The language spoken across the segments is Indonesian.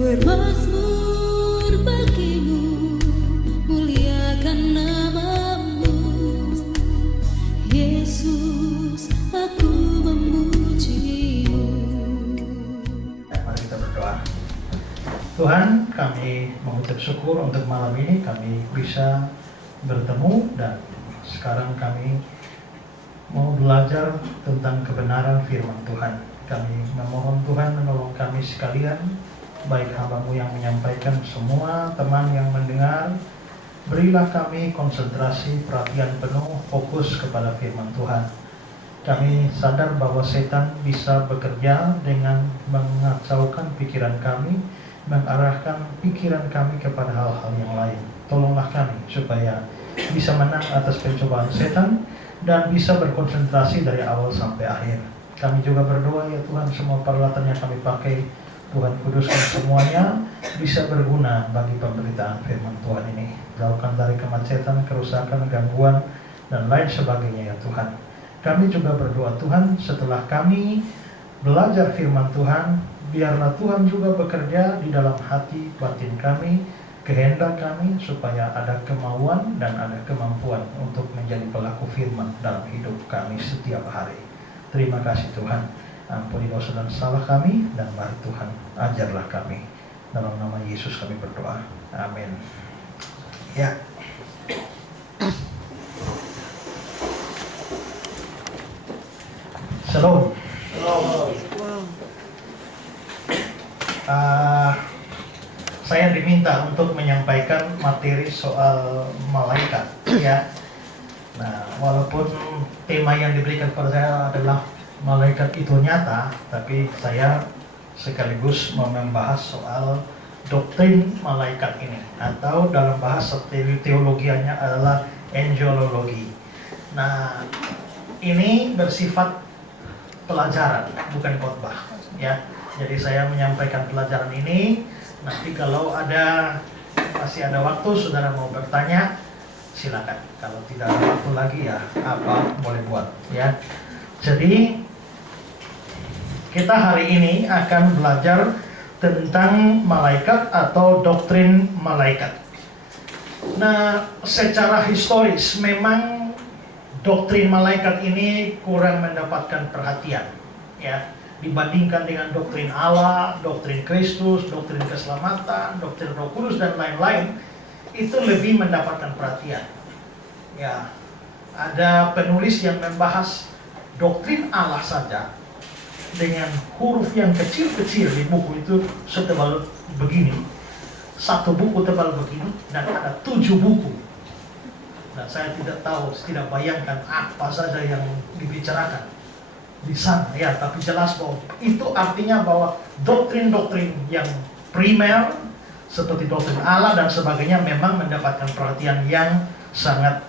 Bermazmur bagimu, muliakan namamu, Yesus, aku memujimu. Mari kita berdoa. Tuhan, kami mengucap syukur untuk malam ini kami bisa bertemu, dan sekarang kami mau belajar tentang kebenaran firman Tuhan. Kami memohon Tuhan menolong kami sekalian, baik hamba-Mu yang menyampaikan, semua teman yang mendengar. Berilah kami konsentrasi, perhatian penuh, fokus kepada firman Tuhan. Kami sadar bahwa setan bisa bekerja dengan mengacaukan pikiran kami, mengarahkan pikiran kami kepada hal-hal yang lain. Tolonglah kami supaya bisa menang atas pencobaan setan dan bisa berkonsentrasi dari awal sampai akhir. Kami juga berdoa ya Tuhan, semua peralatan yang kami pakai, Tuhan kuduskan semuanya bisa berguna bagi pemberitaan firman Tuhan ini. Jauhkan dari kemacetan, kerusakan, gangguan, dan lain sebagainya ya Tuhan. Kami juga berdoa Tuhan, setelah kami belajar firman Tuhan, biarlah Tuhan juga bekerja di dalam hati batin kami, kehendak kami, supaya ada kemauan dan ada kemampuan untuk menjadi pelaku firman dalam hidup kami setiap hari. Terima kasih Tuhan, ampuni dosa dan salah kami, dan mari Tuhan ajarlah kami. Dalam nama Yesus kami berdoa, amin. Ya. Shalom. Saya diminta untuk menyampaikan materi soal malaikat, ya. Nah, walaupun tema yang diberikan kepada saya adalah malaikat itu nyata, tapi saya sekaligus mau membahas soal doktrin malaikat ini, atau dalam bahasa teologianya adalah angelologi. Nah, ini bersifat pelajaran, bukan khotbah, ya. Jadi saya menyampaikan pelajaran ini. Nanti kalau masih ada waktu, saudara mau bertanya, silakan. Kalau tidak ada waktu lagi, ya apa boleh buat, ya. Jadi kita hari ini akan belajar tentang malaikat atau doktrin malaikat. Nah, secara historis memang doktrin malaikat ini kurang mendapatkan perhatian, ya, dibandingkan dengan doktrin Allah, doktrin Kristus, doktrin keselamatan, doktrin Roh Kudus, dan lain-lain. Itu lebih mendapatkan perhatian. Ya, ada penulis yang membahas doktrin Allah saja dengan huruf yang kecil-kecil di buku itu setebal begini, satu buku tebal begini, dan ada 7 buku. Dan saya tidak bayangkan apa saja yang dibicarakan di sana, ya. Tapi jelas bahwa itu artinya bahwa doktrin-doktrin yang primer seperti doktrin Allah dan sebagainya memang mendapatkan perhatian yang sangat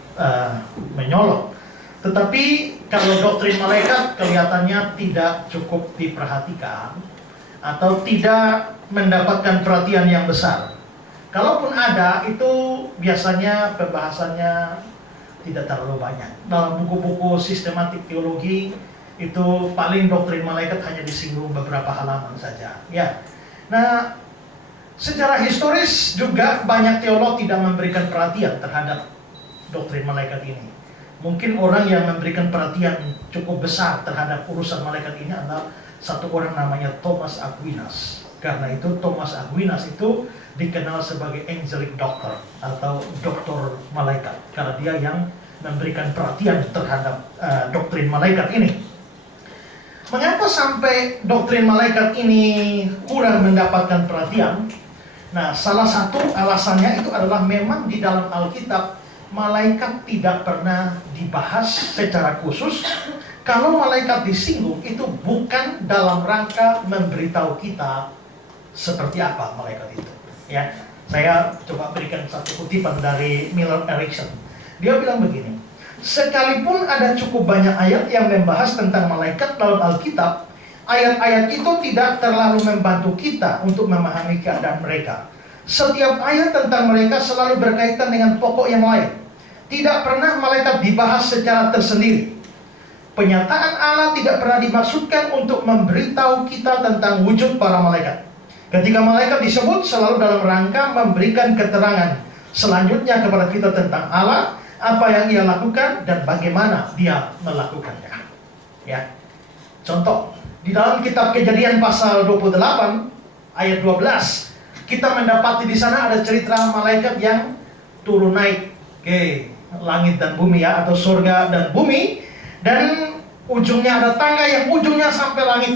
menyolok. Tetapi kalau doktrin malaikat kelihatannya tidak cukup diperhatikan atau tidak mendapatkan perhatian yang besar. Kalaupun ada, itu biasanya pembahasannya tidak terlalu banyak. Dalam buku-buku sistematik teologi itu paling doktrin malaikat hanya disinggung beberapa halaman saja, ya. Nah, secara historis juga banyak teolog tidak memberikan perhatian terhadap doktrin malaikat ini. Mungkin orang yang memberikan perhatian cukup besar terhadap urusan malaikat ini adalah satu orang namanya Thomas Aquinas. Karena itu Thomas Aquinas itu dikenal sebagai angelic doctor atau doktor malaikat, karena dia yang memberikan perhatian terhadap doktrin malaikat ini. Mengapa sampai doktrin malaikat ini kurang mendapatkan perhatian? Nah, salah satu alasannya itu adalah memang di dalam Alkitab malaikat tidak pernah dibahas secara khusus. Kalau malaikat disinggung, itu bukan dalam rangka memberitahu kita seperti apa malaikat itu, ya. Saya coba berikan satu kutipan dari Miller Erickson. Dia bilang begini: sekalipun ada cukup banyak ayat yang membahas tentang malaikat dalam Alkitab, ayat-ayat itu tidak terlalu membantu kita untuk memahami keadaan mereka. Setiap ayat tentang mereka selalu berkaitan dengan pokok yang lain. Tidak pernah malaikat dibahas secara tersendiri. Penyataan Allah tidak pernah dimaksudkan untuk memberitahu kita tentang wujud para malaikat. Ketika malaikat disebut selalu dalam rangka memberikan keterangan selanjutnya kepada kita tentang Allah, apa yang ia lakukan dan bagaimana dia melakukannya. Ya. Contoh, di dalam kitab Kejadian pasal 28 ayat 12, kita mendapati di sana ada cerita malaikat yang turun naik ke langit dan bumi ya, atau surga dan bumi, dan ujungnya ada tangga yang ujungnya sampai langit.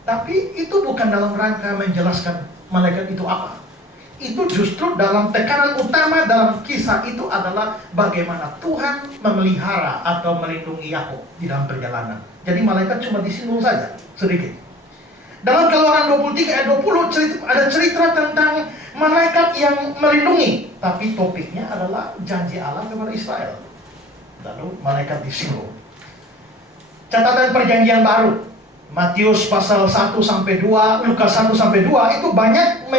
Tapi itu bukan dalam rangka menjelaskan malaikat itu apa. Itu justru dalam tekanan utama dalam kisah itu adalah bagaimana Tuhan memelihara atau melindungi Yakub di dalam perjalanan. Jadi malaikat cuma disinggung saja sedikit. Dalam Keluaran 23 ayat 20 ada cerita tentang malaikat yang melindungi, tapi topiknya adalah janji Allah kepada Israel. Lalu malaikat disinggung. Catatan Perjanjian Baru, Matius pasal 1 sampai 2, Lukas 1 sampai 2 itu banyak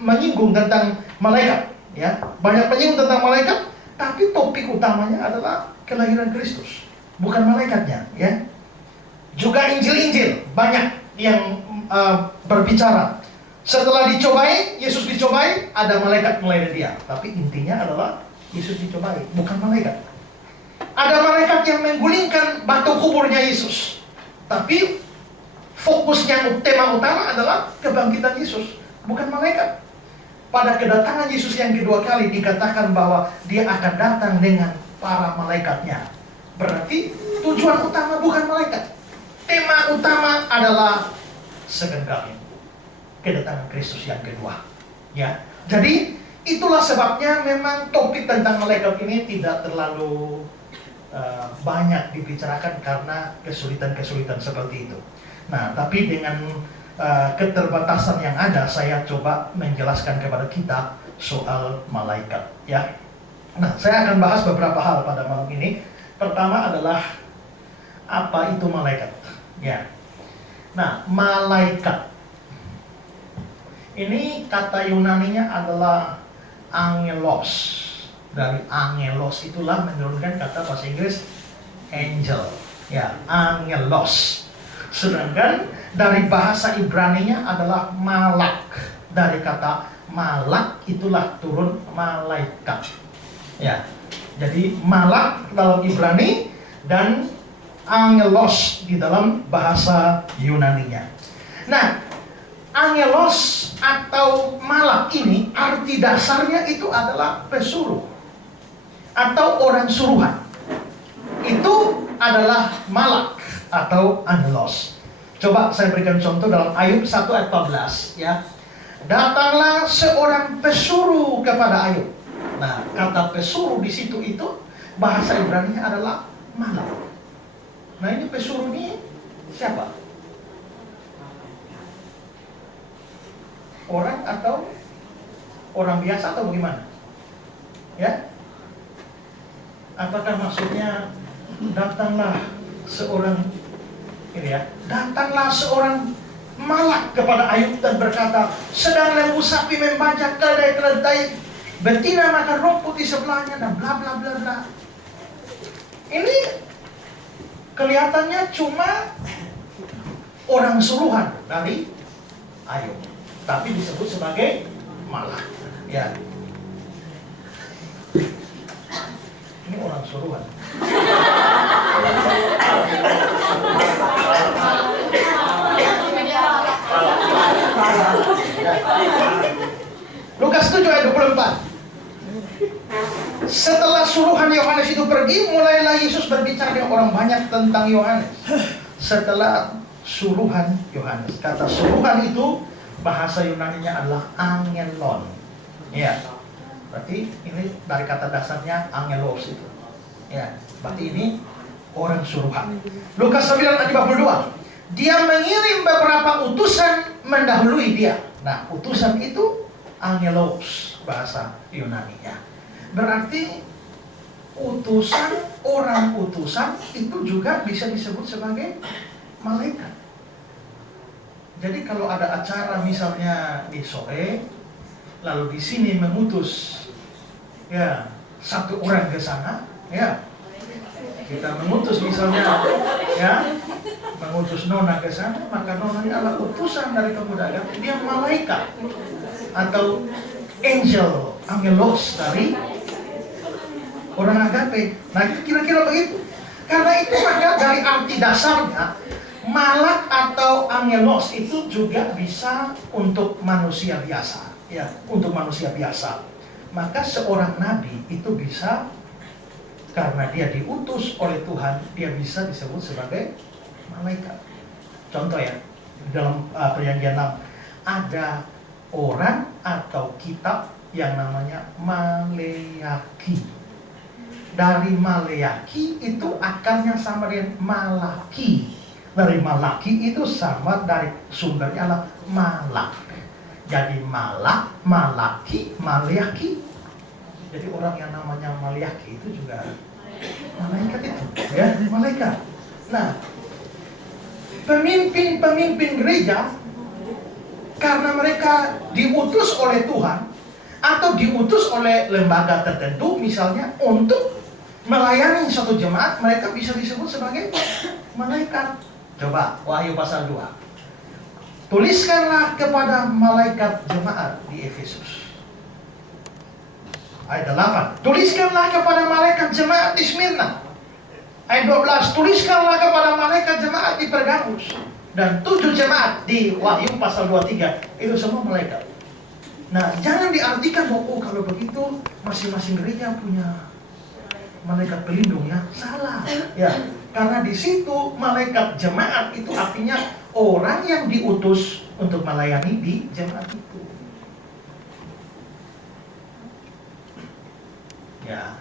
menyinggung tentang malaikat, ya. Banyak menyinggung tentang malaikat, tapi topik utamanya adalah kelahiran Kristus, bukan malaikatnya, ya. Juga Injil-Injil banyak yang berbicara. Setelah dicobai, Yesus dicobai, ada malaikat melayani dia. Tapi intinya adalah Yesus dicobai, bukan malaikat. Ada malaikat yang menggulingkan batu kuburnya Yesus. Tapi fokusnya, tema utama adalah kebangkitan Yesus, bukan malaikat. Pada kedatangan Yesus yang kedua kali dikatakan bahwa dia akan datang dengan para malaikatnya. Berarti tujuan utama bukan malaikat. Tema utama adalah second coming, kedatangan Kristus yang kedua. Ya, jadi itulah sebabnya memang topik tentang malaikat ini tidak terlalu banyak dibicarakan karena kesulitan-kesulitan seperti itu. Nah, tapi dengan keterbatasan yang ada, saya coba menjelaskan kepada kita soal malaikat. Ya, nah saya akan bahas beberapa hal pada malam ini. Pertama adalah apa itu malaikat. Ya. Nah, malaikat ini kata Yunaninya adalah angelos. Dari angelos itulah menurunkan kata bahasa Inggris angel. Ya, angelos. Sedangkan dari bahasa Ibraninya adalah malak. Dari kata malak itulah turun malaikat. Ya. Jadi malak dalam Ibrani dan angelos di dalam bahasa Yunaninya. Nah, angelos atau malak ini arti dasarnya itu adalah pesuruh atau orang suruhan. Itu adalah malak atau angelos. Coba saya berikan contoh dalam Ayub 1 ayat 14 ya. Datanglah seorang pesuruh kepada Ayub. Nah, kata pesuruh di situ itu bahasa Ibraninya adalah malak. Nah, ini pesuruh ini siapa? Orang atau orang biasa atau bagaimana? Ya? Apakah maksudnya datanglah seorang ini ya? Datanglah seorang malak kepada Ayub dan berkata, sedang lembu sapi membajak keledai betina makan rumput di sebelahnya dan bla bla bla bla. Ini kelihatannya cuma orang suruhan dari Ayub, tapi disebut sebagai malak. Ya, ini orang suruhan. Lukas 7 ayat 24. Setelah suruhan Yohanes itu pergi, mulailah Yesus berbicara dengan orang banyak tentang Yohanes. Setelah suruhan Yohanes, kata suruhan itu bahasa Yunaninya adalah angelon. Ya, berarti ini dari kata dasarnya angelos itu. Ya, berarti ini orang suruhan. Lukas 9 ayat 52. Dia mengirim beberapa utusan mendahului dia. Nah, utusan itu angelos bahasa Yunaninya. Berarti utusan, orang utusan itu juga bisa disebut sebagai malaikat. Jadi kalau ada acara misalnya di sore, lalu di sini mengutus ya satu orang ke sana, ya kita mengutus misalnya ya mengutus Nona ke sana, maka Nona ini adalah utusan dari pemuda agape. Dia malaikat atau angel, angelos dari orang agape. Nah itu kira-kira begitu. Karena itu maka dari arti dasarnya, malak atau angelos itu juga bisa untuk manusia biasa, ya, untuk manusia biasa. Maka seorang nabi itu bisa, karena dia diutus oleh Tuhan, dia bisa disebut sebagai malaikat. Contoh ya, dalam Perjanjian Lama ada orang atau kitab yang namanya Maleaki. Dari Maleaki itu akarnya sama dengan Malaki. Dari Malaki itu sama, dari sumbernya adalah Malak. Jadi Malak, Malaki, Maleaki. Jadi orang yang namanya Maleaki itu juga malaikat itu, ya, malaikat. Nah, pemimpin gereja, karena mereka diutus oleh Tuhan atau diutus oleh lembaga tertentu, misalnya untuk melayani satu jemaat, mereka bisa disebut sebagai malaikat. Coba Wahyu pasal 2. Tuliskanlah kepada malaikat jemaat di Efesus. Ayat 8. Tuliskanlah kepada malaikat jemaat di Smyrna. Ayat 12. Tuliskanlah kepada malaikat jemaat di Pergamus. Dan 7 jemaat di Wahyu pasal 23. Itu semua malaikat. Nah, jangan diartikan bahwa oh, kalau begitu masing-masing gereja punya malaikat pelindung, ya. Salah. Ya, karena di situ malaikat jemaat itu artinya orang yang diutus untuk melayani di jemaat itu. Ya,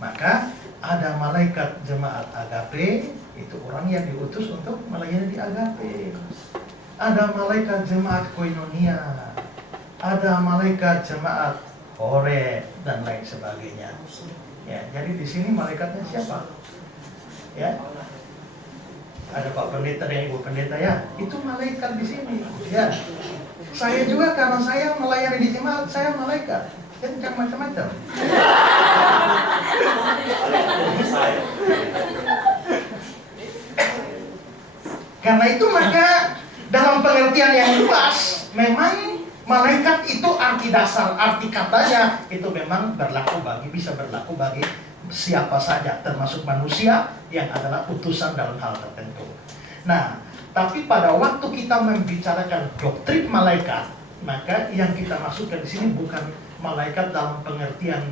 maka ada malaikat jemaat agape, itu orang yang diutus untuk melayani di agape. Ada malaikat jemaat koinonia, ada malaikat jemaat hore dan lain sebagainya. Ya, jadi di sini malaikatnya siapa? Ya, ada Pak Pendeta dan Ibu Pendeta, ya, itu malaikat di sini. Ya, saya juga karena saya melayani di jemaat, saya malaikat. Jadi jangan macam-macam. Karena itu maka dalam pengertian yang luas, memang malaikat itu arti dasar, arti katanya itu memang bisa berlaku bagi siapa saja, termasuk manusia yang adalah utusan dalam hal tertentu. Nah, tapi pada waktu kita membicarakan doktrin malaikat, maka yang kita maksudkan di sini bukan malaikat dalam pengertian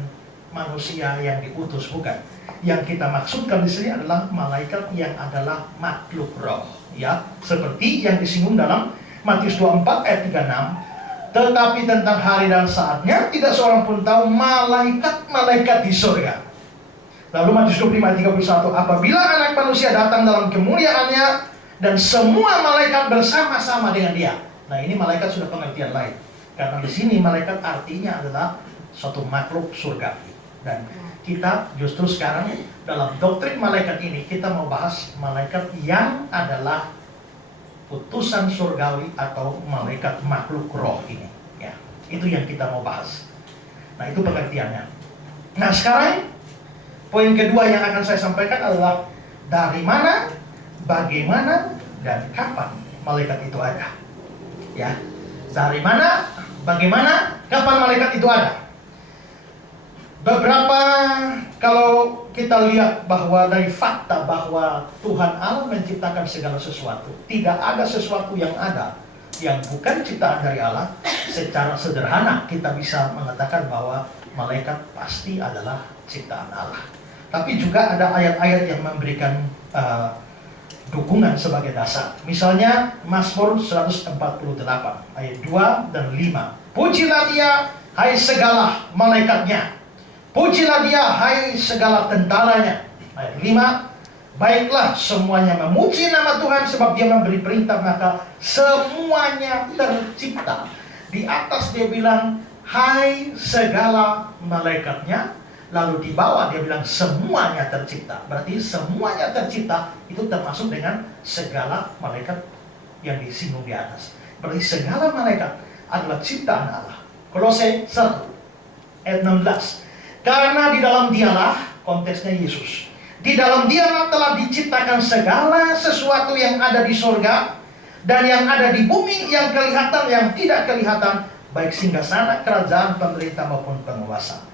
manusia yang diutus, bukan. Yang kita maksudkan di sini adalah malaikat yang adalah makhluk roh, ya, seperti yang disinggung dalam Matius 24 ayat 36. Tetapi tentang hari dan saatnya tidak seorang pun tahu, malaikat di surga. Lalu Matius 25 ayat 31, apabila anak manusia datang dalam kemuliaannya dan semua malaikat bersama-sama dengan dia. Nah, ini malaikat sudah pengertian lain. Karena di sini malaikat artinya adalah suatu makhluk surgawi. Dan kita justru sekarang dalam doktrin malaikat ini kita mau bahas malaikat yang adalah utusan surgawi atau malaikat makhluk roh ini. Ya, itu yang kita mau bahas. Nah, itu pengertiannya. Nah, sekarang poin kedua yang akan saya sampaikan adalah dari mana, bagaimana, dan kapan malaikat itu ada. Ya, dari mana, bagaimana, kapan malaikat itu ada. Beberapa, kalau kita lihat bahwa dari fakta bahwa Tuhan Allah menciptakan segala sesuatu, tidak ada sesuatu yang ada yang bukan ciptaan dari Allah. Secara sederhana kita bisa mengatakan bahwa malaikat pasti adalah ciptaan Allah. Tapi juga ada ayat-ayat yang memberikan dukungan sebagai dasar. Misalnya Mazmur 148 ayat 2 dan 5. Pujilah dia, hai segala malaikatnya. Pujilah dia, hai segala tentaranya. Ayat 5. Baiklah semuanya memuji nama Tuhan, sebab dia memberi perintah maka semuanya tercipta. Di atas dia bilang hai segala malaikatnya. Lalu di bawah dia bilang semuanya tercipta. Berarti semuanya tercipta itu termasuk dengan segala malaikat yang disinggung di atas. Berarti segala malaikat adalah ciptaan Allah. Kolose 1 ayat 16. Karena di dalam dialah, konteksnya Yesus, Di dalam Dia telah diciptakan segala sesuatu yang ada di surga dan yang ada di bumi, yang kelihatan, yang tidak kelihatan, baik singgasana, kerajaan, pemerintah maupun penguasa.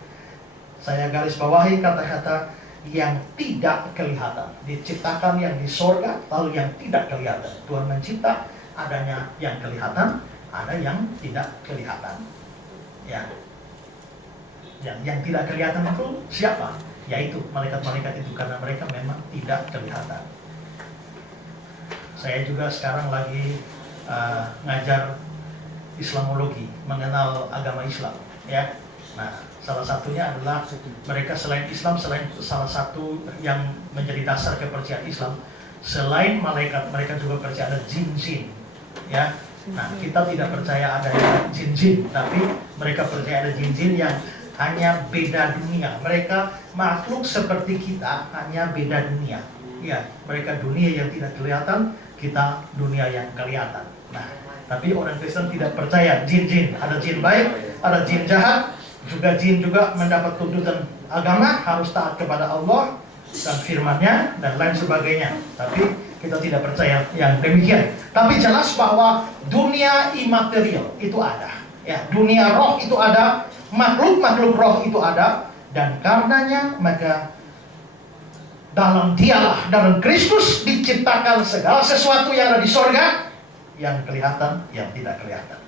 Saya garis bawahi kata-kata yang tidak kelihatan. Diciptakan yang di surga, lalu yang tidak kelihatan. Tuhan mencipta adanya yang kelihatan, ada yang tidak kelihatan. Ya. Yang tidak kelihatan itu siapa? Yaitu malaikat-malaikat itu, karena mereka memang tidak kelihatan. Saya juga sekarang lagi ngajar Islamologi, mengenal agama Islam, ya. Nah, salah satunya adalah mereka selain Islam, selain salah satu yang menjadi dasar kepercayaan Islam, selain malaikat, mereka juga percaya ada jin-jin, ya. Nah, kita tidak percaya ada jin-jin, tapi mereka percaya ada jin-jin yang hanya beda dunia. Mereka makhluk seperti kita, hanya beda dunia. Ya, mereka dunia yang tidak kelihatan, kita dunia yang kelihatan. Nah, tapi orang Kristen tidak percaya jin-jin. Ada jin baik, ada jin jahat. Juga jin juga mendapat tuntutan agama, harus taat kepada Allah dan firman-Nya dan lain sebagainya. Tapi kita tidak percaya yang demikian. Tapi jelas bahwa dunia imaterial itu ada. Ya, dunia roh itu ada. Makhluk-makhluk roh itu ada, dan karenanya maka dalam Dialah, dalam Kristus diciptakan segala sesuatu yang ada di sorga, yang kelihatan, yang tidak kelihatan.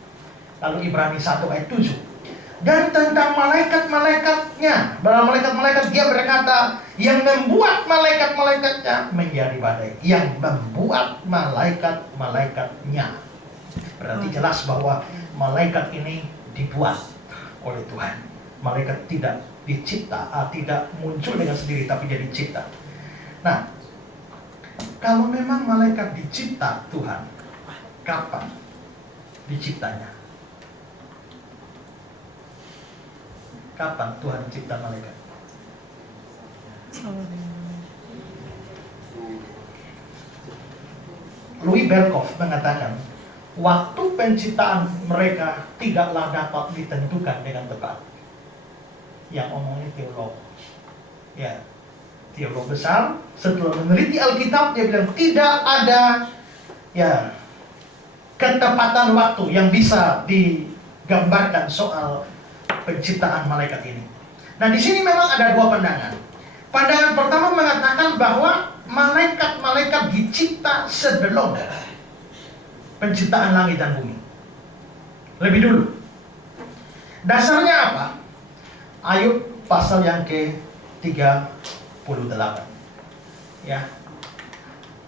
Lalu Ibrani 1 ayat 7. Dan tentang malaikat-malaikatnya, dalam malaikat-malaikat Dia berkata, yang membuat malaikat-malaikatnya menjadi badai, yang membuat malaikat-malaikatnya. Berarti jelas bahwa malaikat ini dibuat oleh Tuhan. Malaikat tidak dicipta, tidak muncul dengan sendiri, tapi dia dicipta. Nah, kalau memang malaikat dicipta Tuhan, kapan diciptanya? Kapan Tuhan mencipta malaikat? Louis Berkhof mengatakan, waktu penciptaan mereka tidaklah dapat ditentukan dengan tepat. Yang omongnya teolog. Ya, teolog besar setelah meneliti Alkitab, dia bilang tidak ada ya ketepatan waktu yang bisa digambarkan soal penciptaan malaikat ini. Nah, di sini memang ada dua pandangan. Pandangan pertama mengatakan bahwa malaikat-malaikat dicipta sebelum penciptaan langit dan bumi. Lebih dulu. Dasarnya apa? Ayub pasal yang ke-38. Ya.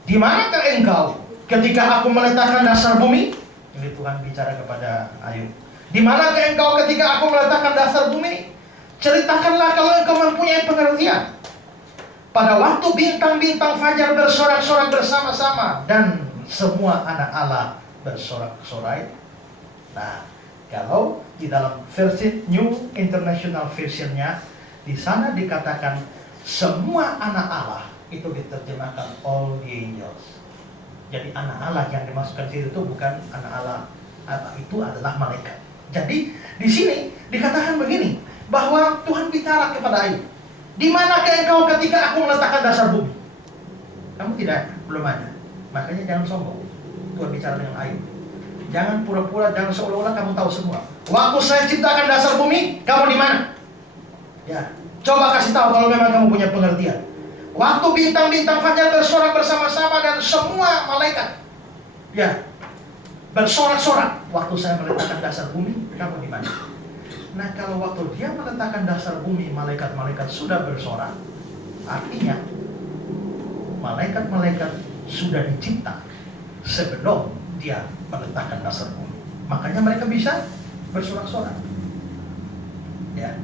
Di manakah engkau ketika aku meletakkan dasar bumi? Ini Tuhan bicara kepada Ayub. Di manakah engkau ketika aku meletakkan dasar bumi? Ceritakanlah kalau engkau mempunyai pengertian. Pada waktu bintang-bintang fajar bersorak-sorak bersama-sama dan semua anak Allah bersorak-sorai. Nah, kalau di dalam versi New International Version-nya, di sana dikatakan semua anak Allah, itu diterjemahkan all the angels. Jadi anak Allah yang dimasukkan situ itu bukan anak Allah, itu adalah malaikat. Jadi di sini dikatakan begini, bahwa Tuhan bicara kepada Ayub, di manakah engkau ketika aku meletakkan dasar bumi? Kamu belum ada. Makanya jangan sombong. Tuhan bicara dengan Ayub. Jangan pura-pura, jangan seolah-olah kamu tahu semua. Waktu saya ciptakan dasar bumi, kamu di mana? Ya, coba kasih tahu kalau memang kamu punya pengertian. Waktu bintang-bintang fajar bersorak bersama-sama dan semua malaikat, ya, bersorak-sorak. Waktu saya meletakkan dasar bumi, kamu di mana? Nah, kalau waktu dia meletakkan dasar bumi, malaikat-malaikat sudah bersorak, artinya malaikat-malaikat sudah dicipta sebelum dia meletakkan dasar bumi. Makanya mereka bisa bersorak-sorak. Ya.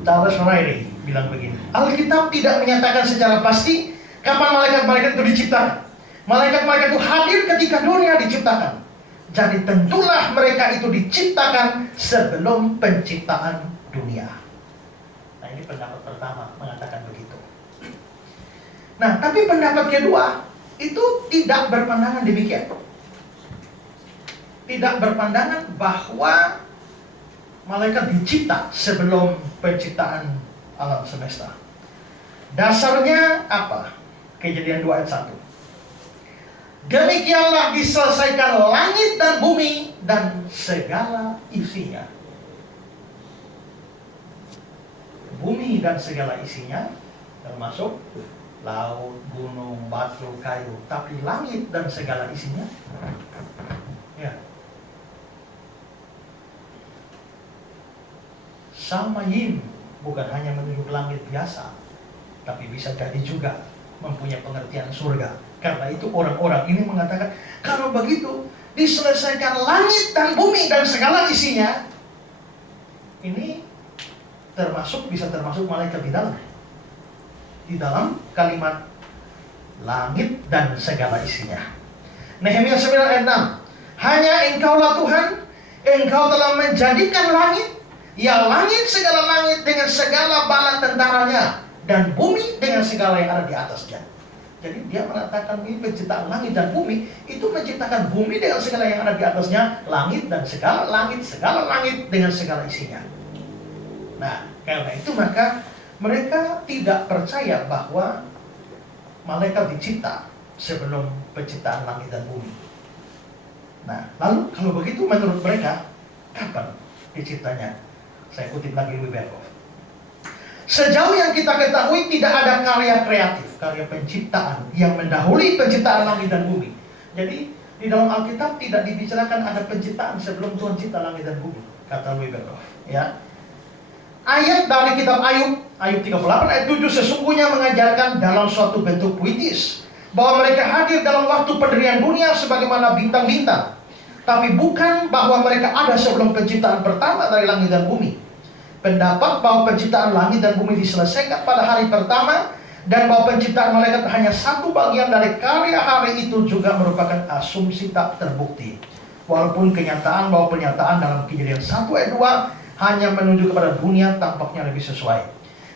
Charles Riley bilang begini, Alkitab tidak menyatakan secara pasti kapan malaikat-malaikat itu diciptakan. Malaikat-malaikat itu hadir ketika dunia diciptakan. Jadi tentulah mereka itu diciptakan sebelum penciptaan dunia. Nah, ini pendapat pertama mengatakan begitu. Nah, tapi pendapat kedua itu tidak berpandangan demikian. Tidak berpandangan bahwa malaikat dicipta sebelum penciptaan alam semesta. Dasarnya apa? Kejadian 2 ayat 1. Demikianlah diselesaikan langit dan bumi dan segala isinya. Bumi dan segala isinya termasuk laut, gunung, batu, kayu. Tapi langit dan segala isinya, ya, Samayim bukan hanya menunjuk langit biasa, tapi bisa jadi juga mempunyai pengertian surga. Karena itu orang-orang ini mengatakan, kalau begitu diselesaikan langit dan bumi dan segala isinya, ini bisa termasuk malaikat di dalam kalimat langit dan segala isinya. Nehemia 9 ayat 6. Hanya Engkaulah Tuhan, Engkau telah menjadikan langit, ya langit segala langit dengan segala bala tentaranya, dan bumi dengan segala yang ada di atasnya. Jadi dia mengatakan ini penciptaan langit dan bumi, itu menciptakan bumi dengan segala yang ada di atasnya, langit dan segala langit dengan segala isinya. Nah, karena itu maka mereka tidak percaya bahwa malaikat dicipta sebelum penciptaan langit dan bumi. Nah, lalu kalau begitu menurut mereka, kapan diciptanya? Saya kutip lagi Wiberkov. Sejauh yang kita ketahui tidak ada karya kreatif, karya penciptaan yang mendahului penciptaan langit dan bumi. Jadi di dalam Alkitab tidak dibicarakan ada penciptaan sebelum Tuhan cipta langit dan bumi, kata Wiberkov. Ya. Ayat dari kitab Ayub 38 ayat 7 sesungguhnya mengajarkan dalam suatu bentuk puitis bahwa mereka hadir dalam waktu pendirian dunia sebagaimana bintang-bintang, tapi bukan bahwa mereka ada sebelum penciptaan pertama dari langit dan bumi. Pendapat bahwa penciptaan langit dan bumi diselesaikan pada hari pertama dan bahwa penciptaan malaikat hanya satu bagian dari karya hari itu juga merupakan asumsi tak terbukti. Walaupun kenyataan bahwa pernyataan dalam Kejadian 1 ayat 2 hanya menunjuk kepada dunia tampaknya lebih sesuai.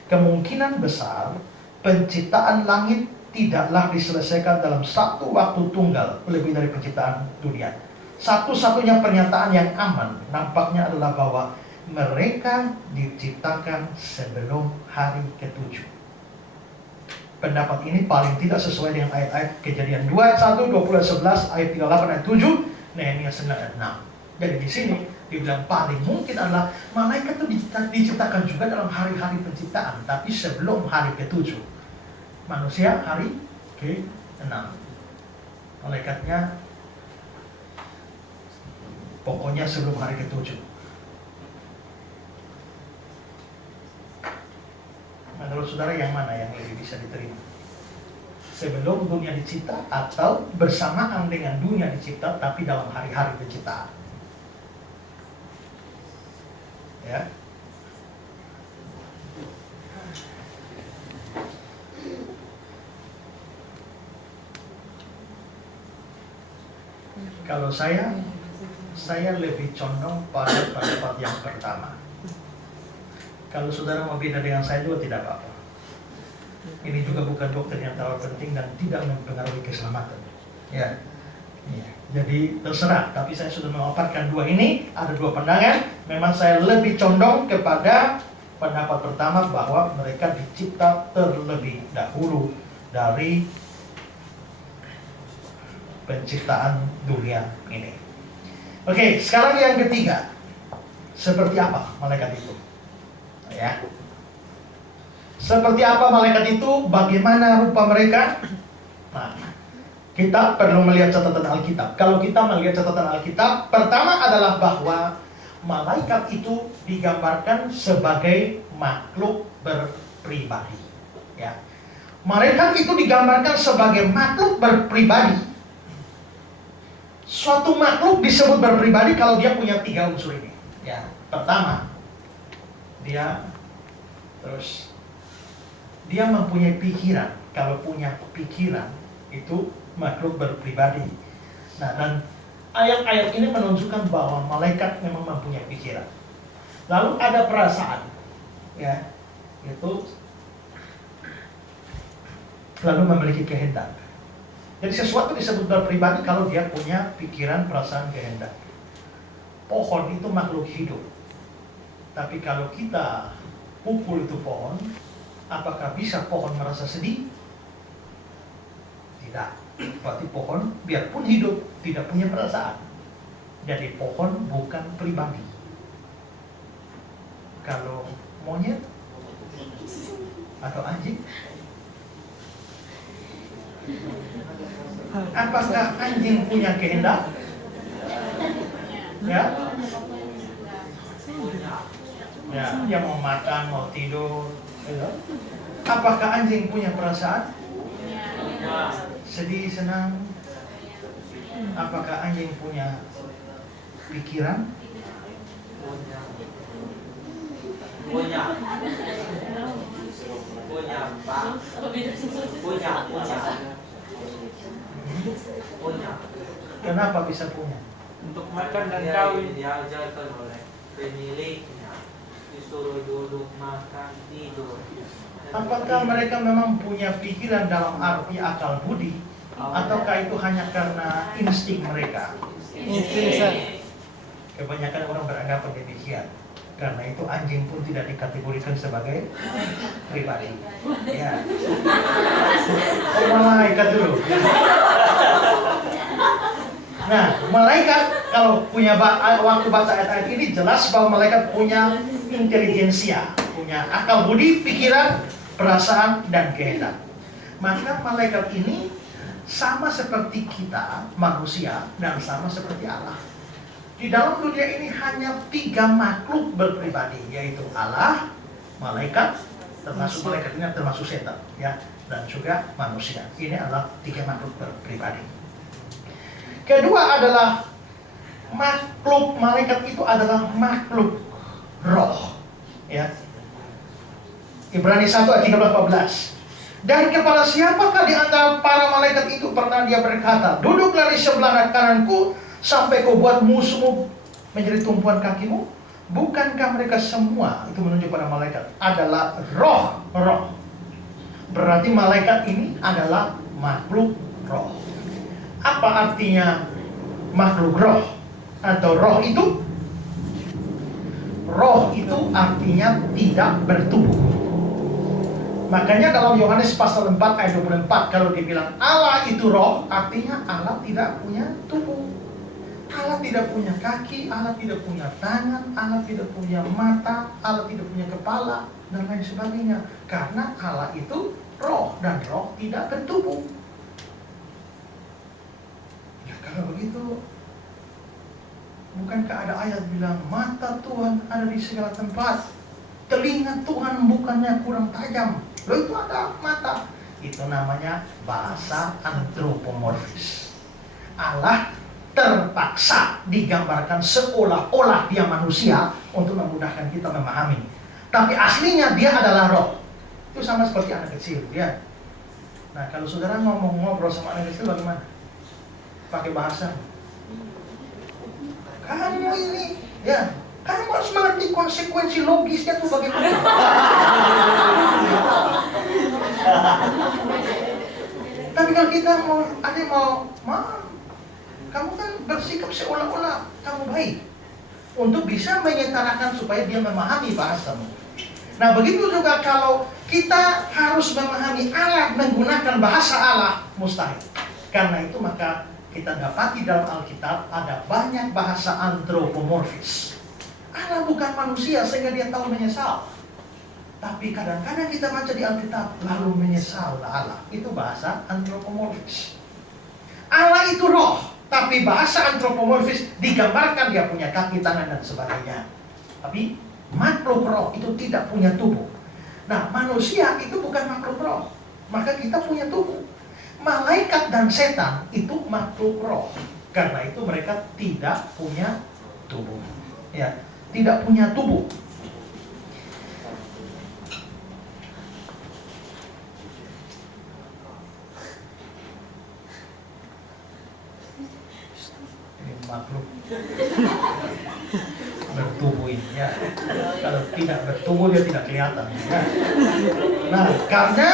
Kemungkinan besar penciptaan langit tidaklah diselesaikan dalam satu waktu tunggal lebih dari penciptaan dunia. Satu-satunya pernyataan yang aman nampaknya adalah bahwa mereka diciptakan sebelum hari ke-7. Pendapat ini paling tidak sesuai dengan ayat-ayat Kejadian 2 ayat 1, 20 ayat 11, ayat 38 ayat 7, Nehemia 9 ayat 6. Jadi di sini dibilang paling mungkin adalah malaikat itu diciptakan juga dalam hari-hari penciptaan, tapi sebelum hari ke-7. Manusia hari ke-6. Malaikatnya pokoknya sebelum hari ke-7. Menurut saudara yang mana yang lebih bisa diterima? Sebelum dunia dicipta atau bersamaan dengan dunia dicipta tapi dalam hari-hari penciptaan? Ya. Kalau saya lebih condong pada pendapat yang pertama. Kalau saudara mau beda dengan saya juga tidak apa-apa. Ini juga bukan doktrin yang terlalu penting dan tidak mempengaruhi keselamatan. Ya. Jadi terserah, tapi saya sudah memaparkan dua ini, ada dua pandangan. Memang saya lebih condong kepada pendapat pertama bahwa mereka dicipta terlebih dahulu dari penciptaan dunia ini. Oke, sekarang yang ketiga. Seperti apa malaikat itu? Ya. Seperti apa malaikat itu? Bagaimana rupa mereka? Nah, kita perlu melihat catatan Alkitab. Kalau kita melihat catatan Alkitab, pertama adalah bahwa malaikat itu digambarkan sebagai makhluk berpribadi. Ya. Malaikat itu digambarkan sebagai makhluk berpribadi. Suatu makhluk disebut berpribadi kalau dia punya tiga unsur ini. Ya. Pertama, dia mempunyai pikiran. Kalau punya pikiran itu makhluk berpribadi. Nah, dan ayat-ayat ini menunjukkan bahwa malaikat memang mempunyai pikiran. Lalu ada perasaan, ya, itu lalu memiliki kehendak. Jadi sesuatu disebut berpribadi kalau dia punya pikiran, perasaan, kehendak. Pohon itu makhluk hidup. Tapi kalau kita pukul itu pohon, Apakah bisa pohon merasa sedih? Tidak. Berarti pohon biarpun hidup tidak punya perasaan. Jadi pohon bukan pribadi. Kalau monyet atau anjing, apakah anjing punya kehendak? Ya, ya, dia mau makan, mau tidur. Ya. Apakah anjing punya perasaan? Sedih, senang? Apakah anjing punya pikiran? Punya, Pak. Punya. Kenapa bisa punya? Untuk makan dan kawin diajarkan oleh pemiliknya, disuruh duduk, makan, tidur. Apakah mereka memang punya pikiran dalam arti akal budi? Ataukah itu hanya karena insting mereka? Kebanyakan orang beranggapan demikian. Karena itu anjing pun tidak dikategorikan sebagai pribadi. Ya. Oh, malaikat dulu. Nah, malaikat kalau punya waktu baca ayat-ayat ini jelas bahwa malaikat punya intelijensia, punya akal budi, pikiran, perasaan, dan kehendak. Maka malaikat ini sama seperti kita manusia dan sama seperti Allah. Di dalam dunia ini hanya 3 makhluk berpribadi, yaitu Allah, malaikat, termasuk malaikat ini termasuk setan, ya, dan juga manusia. Ini adalah 3 makhluk berpribadi. Kedua adalah makhluk malaikat itu adalah makhluk roh, ya. Ibrani 1 ayat 13-14. Dan kepada siapakah di antara para malaikat itu pernah dia berkata, duduklah di sebelah kananku sampai kau buat musuhmu menjadi tumpuan kakimu? Bukankah mereka semua, itu menunjuk pada malaikat, adalah roh-roh? Berarti malaikat ini adalah makhluk roh. Apa artinya makhluk roh? Atau roh itu? Roh itu artinya tidak bertubuh. Makanya dalam Yohanes pasal 4 ayat 24, kalau dibilang Allah itu roh, artinya Allah tidak punya tubuh. Allah tidak punya kaki, Allah tidak punya tangan, Allah tidak punya mata, Allah tidak punya kepala, dan lain sebagainya. Karena Allah itu roh, dan roh tidak bertubuh. Ya kalau begitu, bukankah ada ayat bilang, mata Tuhan ada di segala tempat, telinga Tuhan bukannya kurang tajam. Loh, itu ada mata. Itu namanya bahasa antropomorfis. Allah terpaksa digambarkan seolah-olah dia manusia untuk memudahkan kita memahami. Tapi aslinya dia adalah roh. Itu sama seperti anak kecil, ya. Nah, kalau saudara ngobrol sama anak kecil bagaimana? Pakai bahasa. Kamu ini, ya, kamu harus mengerti konsekuensi logisnya tuh bagaimana. Tapi kalau kita mau, kamu kan bersikap seolah-olah kamu baik untuk bisa menyetarakan supaya dia memahami bahasamu. Nah, begitu juga kalau kita harus memahami Allah menggunakan bahasa Allah, mustahil. Karena itu maka kita dapati dalam Alkitab ada banyak bahasa antropomorfis. Allah bukan manusia sehingga dia tahu menyesal. Tapi kadang-kadang kita baca di Alkitab lalu menyesal Allah. Itu bahasa antropomorfis. Allah itu roh. Tapi bahasa antropomorfis digambarkan dia punya kaki, tangan, dan sebagainya. Tapi makhluk roh itu tidak punya tubuh. Nah, manusia itu bukan makhluk roh. Maka kita punya tubuh. Malaikat dan setan itu makhluk roh. Karena itu mereka tidak punya tubuh. Ya, tidak punya tubuh. Makhluk bertubuh ini, ya. Kalau tidak bertubuh dia tidak kelihatan, ya. Nah, karena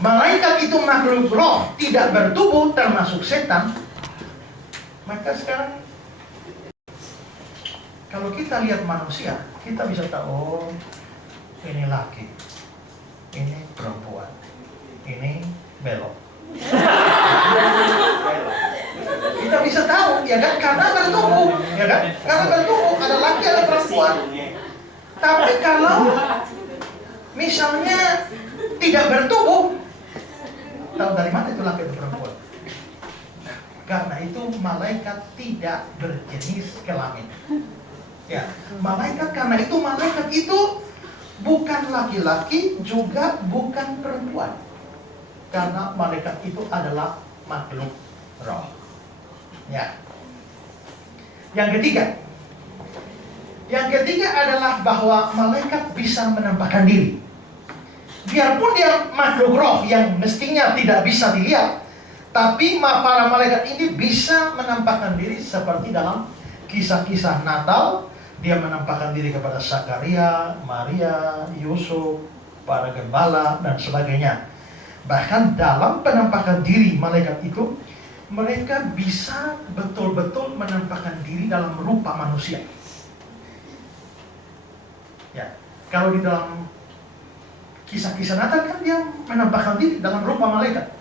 malaikat itu makhluk roh, tidak bertubuh, termasuk setan. Maka sekarang kalau kita lihat manusia, kita bisa tahu, ini laki, ini perempuan, ini belok. Kita bisa tahu, ya kan? Karena bertubuh, ya kan? Karena bertubuh, ada laki, ada perempuan. Tapi kalau misalnya tidak bertubuh, tahu dari mana itu laki atau perempuan? Karena itu malaikat tidak berjenis kelamin. Ya, malaikat karena itu malaikat itu bukan laki-laki juga bukan perempuan. Karena malaikat itu adalah makhluk roh. Ya. Yang ketiga adalah bahwa malaikat bisa menampakkan diri. Biarpun dia makhluk roh yang mestinya tidak bisa dilihat, tapi para malaikat ini bisa menampakkan diri seperti dalam kisah-kisah Natal. Dia menampakkan diri kepada Zakaria, Maria, Yusuf, para gembala, dan sebagainya. Bahkan dalam penampakan diri malaikat itu, mereka bisa betul-betul menampakkan diri dalam rupa manusia. Ya, kalau di dalam kisah-kisah Natal kan dia menampakkan diri dalam rupa malaikat.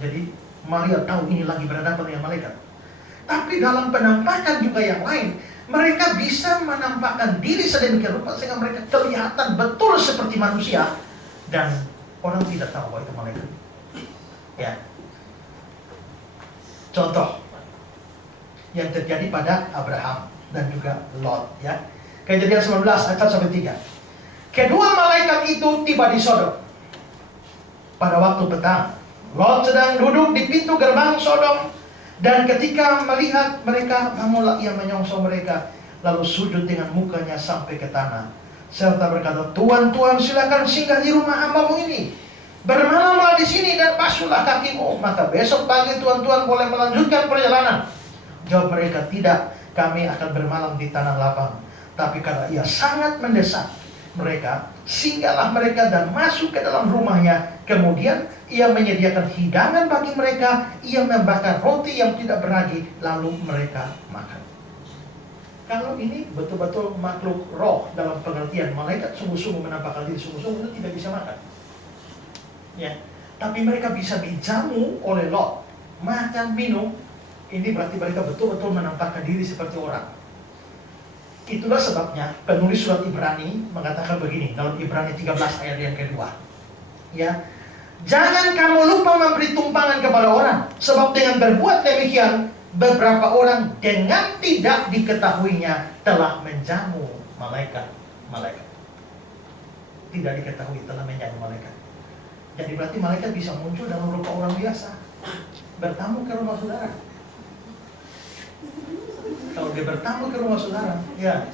Jadi Maria tahu ini lagi berhadapan dengan malaikat. Tapi dalam penampakan juga yang lain, mereka bisa menampakkan diri sedemikian rupa sehingga mereka kelihatan betul seperti manusia dan orang tidak tahu bahwa itu malaikat. Ya. Contoh yang terjadi pada Abraham dan juga Lot, ya. Kejadian 19 ayat 1-3. Kedua malaikat itu tiba di Sodom pada waktu petang. Lot sedang duduk di pintu gerbang Sodom, dan ketika melihat mereka, namunlah ia menyongsong mereka, lalu sujud dengan mukanya sampai ke tanah, serta berkata, Tuhan, Tuhan, silakan singgah di rumah hamba-Mu ini. Bermalamlah di sini dan basuhlah kakimu, maka besok pagi Tuhan boleh melanjutkan perjalanan. Jawab mereka, tidak, kami akan bermalam di tanah lapang. Tapi karena ia sangat mendesak mereka, singgahlah mereka dan masuk ke dalam rumahnya. Kemudian ia menyediakan hidangan bagi mereka, ia membakar roti yang tidak beragi, lalu mereka makan. Kalau ini betul-betul makhluk roh dalam pengertian malaikat sungguh-sungguh menampakkan diri, sungguh-sungguh itu tidak bisa makan. Ya, tapi mereka bisa dijamu oleh Lot, makan, minum. Ini berarti mereka betul-betul menampakkan diri seperti orang. Itulah sebabnya penulis surat Ibrani mengatakan begini dalam Ibrani 13 ayat yang kedua. Ya, jangan kamu lupa memberi tumpangan kepada orang, sebab dengan berbuat demikian beberapa orang dengan tidak diketahuinya telah menjamu malaikat. Tidak diketahui telah menjamu malaikat. Jadi berarti malaikat bisa muncul dalam rupa orang biasa, bertamu ke rumah saudara. Kalau dia bertamu ke rumah saudara, ya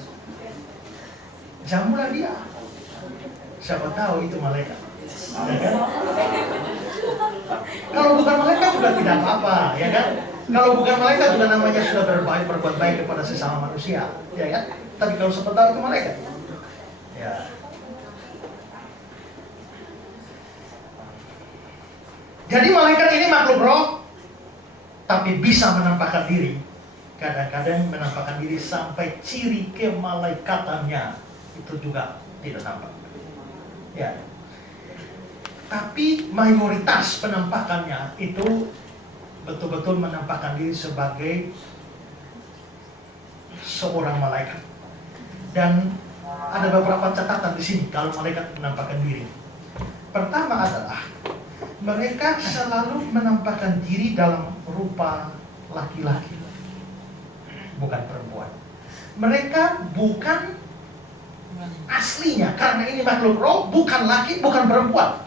jamulah dia. Siapa tahu itu malaikat, ya kan? Kalau bukan malaikat juga tidak apa-apa, ya kan? Kalau bukan malaikat juga namanya sudah berbuat baik kepada sesama manusia, ya kan? Tapi kalau siapa tahu itu malaikat, ya. Jadi malaikat ini makhluk roh, tapi bisa menampakkan diri. Kadang-kadang menampakkan diri sampai ciri kemalaikatannya itu juga tidak nampak. Ya. Tapi mayoritas penampakannya itu betul-betul menampakkan diri sebagai seorang malaikat. Dan ada beberapa catatan di sini kalau malaikat menampakkan diri. Pertama adalah mereka selalu menampakkan diri dalam rupa laki-laki, bukan perempuan. Mereka bukan aslinya, karena ini makhluk roh, bukan laki, bukan perempuan.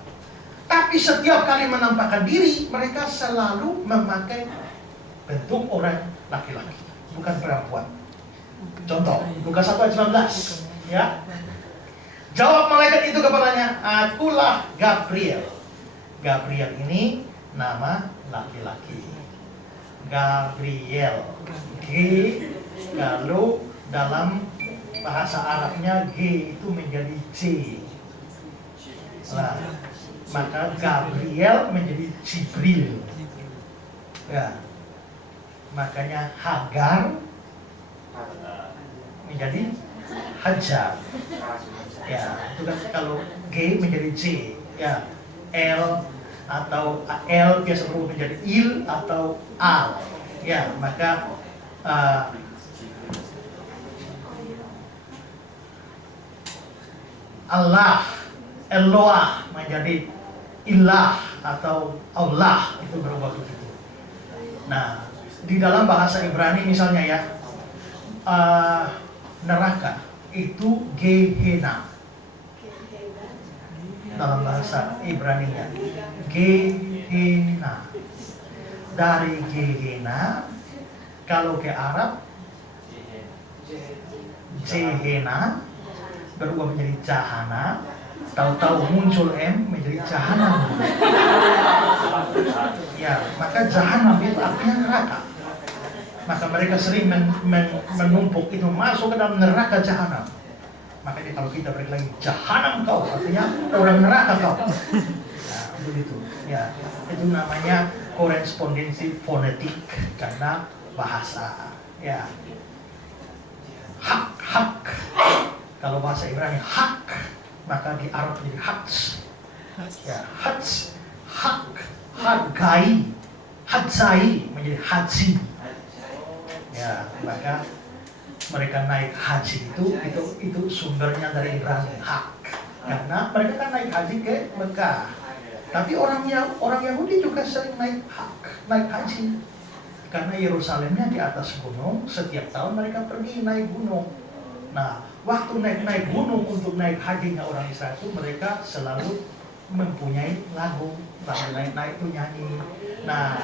Tapi setiap kali menampakkan diri, mereka selalu memakai bentuk orang laki-laki, bukan perempuan. Contoh, Lukas 1 ayat 19, ya. Jawab malaikat itu kepadanya, akulah Gabriel. Gabriel ini nama laki-laki. Gabriel. G, kalau dalam bahasa Arabnya G itu menjadi C. Nah, maka Gabriel menjadi Jibril. Ya. Makanya Hagar menjadi Hajar. Ya, itu kan kalau G menjadi J, ya. L atau L biasa berubah menjadi il atau al. Ya, maka Allah, Eloah menjadi ilah atau Allah, itu berubah begitu. Nah, di dalam bahasa Ibrani misalnya ya, neraka itu Gehenna. Dalam bahasa Ibrani-nya Gehenna. Dari Gehenna kalau ke Arab Gehenna berubah menjadi Jahannam, tahu-tahu muncul M menjadi Jahanam. Ya, maka Jahanam itu artinya neraka. Maka mereka sering menumpuk itu masuk ke dalam neraka Jahanam. Makanya kalau kita beri lagi Jahanam kau, artinya orang neraka kau. Nah, begitu. Ya, itu namanya korespondensi fonetik karena bahasa. Ya, hak. Kalau bahasa Ibrani hak, maka di Arab jadi hats. Ya, hats, hak, hargai, hadzai menjadi haji. Ya, maka mereka naik haji itu sumbernya dari Ibrani hak, karena mereka kan naik haji ke Mekah. Tapi orang Yahudi juga sering naik haji karena Yerusalemnya di atas gunung. Setiap tahun mereka pergi naik gunung. Nah, waktu naik gunung untuk naik hajinya orang Israel itu mereka selalu mempunyai lagu naik itu nyanyi. Nah,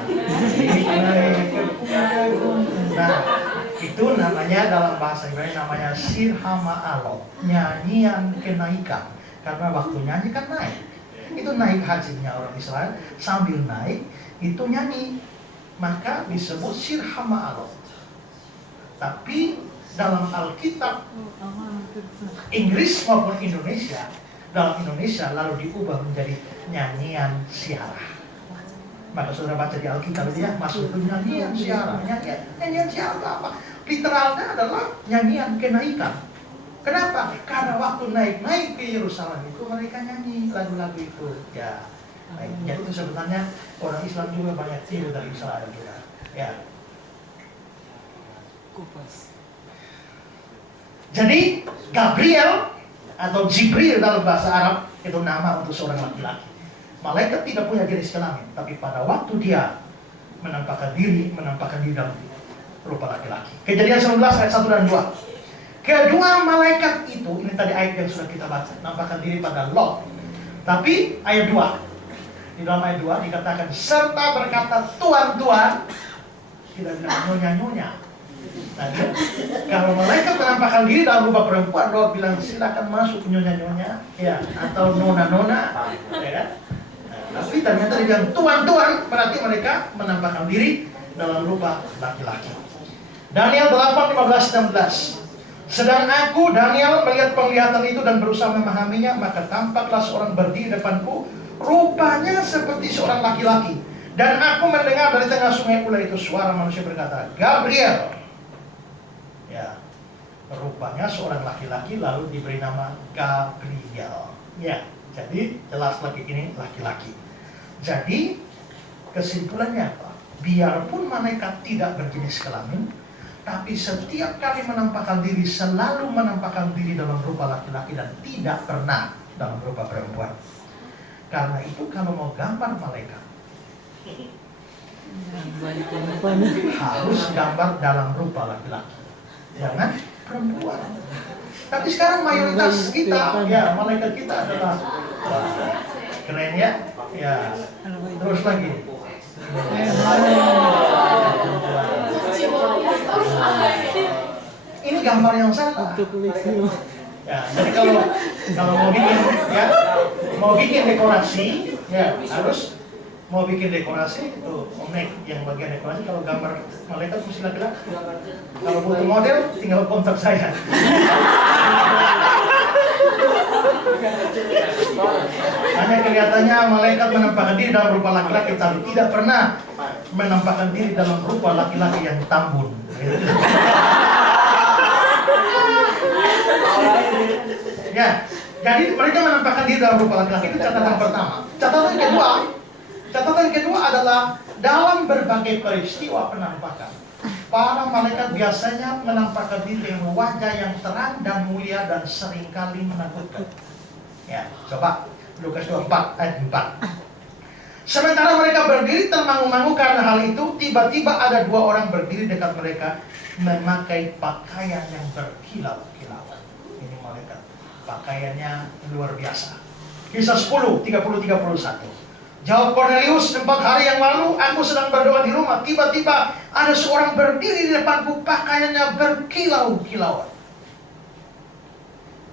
itu namanya dalam bahasa Ibrani namanya Sir Hama'alot, nyanyian kenaikan. Karena waktu nyanyi kan naik. Itu naik hajinya orang Israel, sambil naik itu nyanyi. Maka disebut Sir Hama'alot. Tapi dalam Alkitab Inggris maupun Indonesia, dalam Indonesia lalu diubah menjadi nyanyian siarah. Maka saudara baca di Alkitab ya, masuk itu nyanyian siarah. Nyanyian siarah itu apa? Literalnya adalah nyanyian kenaikan. Kenapa? Karena waktu naik ke Yerusalem itu mereka nyanyi lagu-lagu itu. Ya, jadi itu sebenarnya orang Islam juga banyak tiru dari Israel juga. Ya. Jadi Gabriel atau Jibril dalam bahasa Arab itu nama untuk seorang laki-laki. Malaikat tidak punya garis kelamin, tapi pada waktu dia menampakkan diri dalam rupa laki-laki. Kejadian 19 ayat 1 dan 2. Kedua malaikat itu, ini tadi ayat yang sudah kita baca, nampakkan diri pada Lot. Tapi ayat 2, di dalam ayat 2 dikatakan serta berkata Tuhan, tidak bilang nyonya-nyonya. Nah, kalau malaikat menampakkan diri dalam rupa perempuan, Lot bilang silakan masuk nyonya-nyonya, ya, atau nona-nona, ya. Tapi ternyata dia bilang Tuhan, berarti mereka menampakkan diri dalam rupa laki-laki. Daniel 8:15-16. Sedang aku, Daniel, melihat penglihatan itu dan berusaha memahaminya, maka tampaklah seorang berdiri depanku, rupanya seperti seorang laki-laki. Dan aku mendengar dari tengah sungai pula itu suara manusia berkata, Gabriel. Ya, rupanya seorang laki-laki lalu diberi nama Gabriel. Ya, jadi jelas lagi ini laki-laki. Jadi kesimpulannya apa? Biarpun malaikat tidak berjenis kelamin, tapi setiap kali menampakkan diri selalu menampakkan diri dalam rupa laki-laki dan tidak pernah dalam rupa perempuan. Karena itu kalau mau gambar malaikat harus gambar dalam rupa laki-laki, jangan perempuan. Tapi sekarang mayoritas kita, ya malaikat kita adalah keren ya, ya. Terus lagi. Ini gambar yang salah. Ya, jadi kalau mau bikin dekorasi, ya harus mau bikin dekorasi itu yang bagian dekorasi. Kalau gambar malaikat mesti laki-laki. Kalau butuh model tinggal kontak saya. Hanya kelihatannya malaikat menampakkan diri dalam rupa laki-laki, tapi tidak pernah menampakkan diri dalam rupa laki-laki yang tambun. Ya, Jadi mereka menampakkan diri dalam rupa laki-laki, itu catatan pertama. Catatan kedua adalah dalam berbagai peristiwa penampakan, para malaikat biasanya menampakkan diri dengan wajah yang terang dan mulia dan seringkali menakutkan. Ya, coba Lukas 24 ayat 4. Sementara mereka berdiri termangu-mangu karena hal itu, tiba-tiba ada dua orang berdiri dekat mereka memakai pakaian yang berkilau-kilauan. Ini malaikat, pakaiannya luar biasa. Kisah 10, 30-31. Jawab Cornelius, 4 hari yang lalu aku sedang berdoa di rumah. Tiba-tiba ada seorang berdiri di depanku, pakaiannya berkilau-kilauan.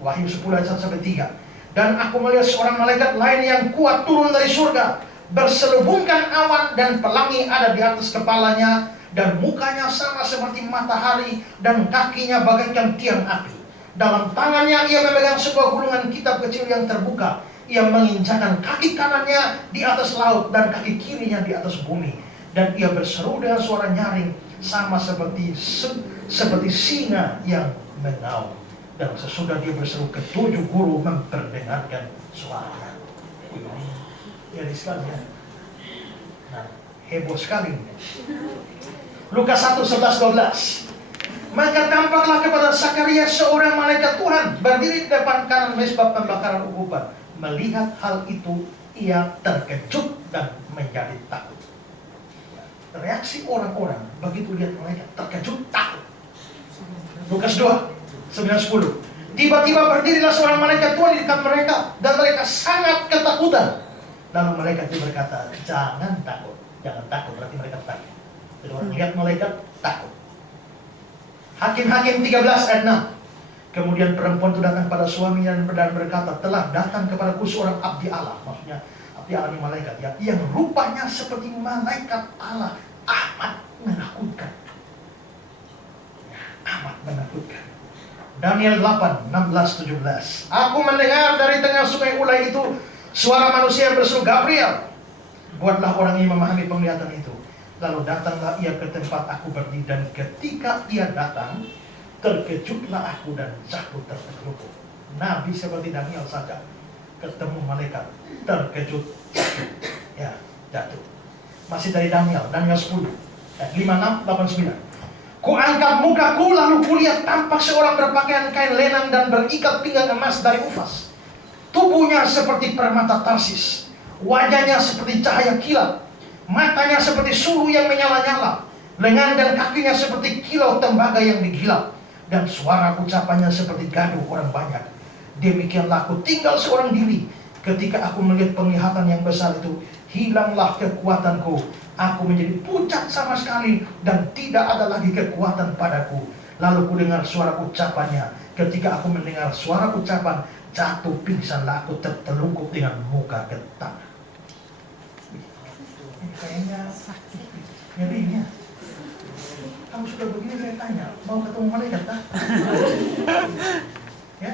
Wahyu 10 ayat 1-3. Dan aku melihat seorang malaikat lain yang kuat turun dari surga, berselubungkan awan dan pelangi ada di atas kepalanya, dan mukanya sama seperti matahari dan kakinya bagaikan tiang api. Dalam tangannya ia memegang sebuah gulungan kitab kecil yang terbuka. Ia menginjakkan kaki kanannya di atas laut dan kaki kirinya di atas bumi. Dan ia berseru dengan suara nyaring sama seperti singa yang mengaum. Dan sesudah dia berseru, ketujuh guru memperdengarkan suaranya. Jadi sekali ya. Nah, heboh sekali. Lukas 1:11-12. Maka tampaklah kepada Zakaria seorang malaikat Tuhan berdiri di depan kanan mezbah pembakaran ukupan. Melihat hal itu, ia terkejut dan menjadi takut. Reaksi orang-orang begitu lihat malaikat, terkejut, takut. Lukas 2:9-10. Tiba-tiba berdirilah seorang malaikat Tuhan di dekat mereka, dan mereka sangat ketakutan. Lalu malaikat itu berkata, jangan takut. Jangan takut, berarti mereka takut. Jadi orang lihat malaikat, takut. Hakim-Hakim 13 ayat 6. Kemudian perempuan itu datang pada suaminya dan berkata, telah datang kepadaku seorang abdi Allah. Maksudnya abdi Allah ini malaikat ya, yang rupanya seperti malaikat Allah, amat menakutkan. Amat menakutkan. Daniel 8:16-17. Aku mendengar dari tengah sungai Ulai itu suara manusia yang berseru, Gabriel, buatlah orang ini memahami penglihatan itu. Lalu datanglah ia ke tempat aku berdiri, dan ketika ia datang, terkejutlah aku dan jatuh tertelungkup. Nabi seperti Daniel saja ketemu malaikat, terkejut, ya, jatuh. Masih dari Daniel 10 ayat 56-89. Kuangkat mukaku lalu kulihat tampak seorang berpakaian kain lenan dan berikat pinggang emas dari Ufas. Tubuhnya seperti permata Tarsis, wajahnya seperti cahaya kilat, matanya seperti sulu yang menyala-nyala, lengan dan kakinya seperti kilau tembaga yang digilap, dan suara ucapannya seperti gaduh orang banyak. Demikianlah aku tinggal seorang diri. Ketika aku melihat penglihatan yang besar itu, hilanglah kekuatanku. Aku menjadi pucat sama sekali, dan tidak ada lagi kekuatan padaku. Lalu ku dengar suara ucapannya. Ketika aku mendengar suara ucapan, jatuh pingsanlah aku tertelungkup dengan muka ke tanah. Ini kayaknya sakit, nyerinya. Kamu sudah begini saya tanya, mau ketemu malaikat tak? Ya?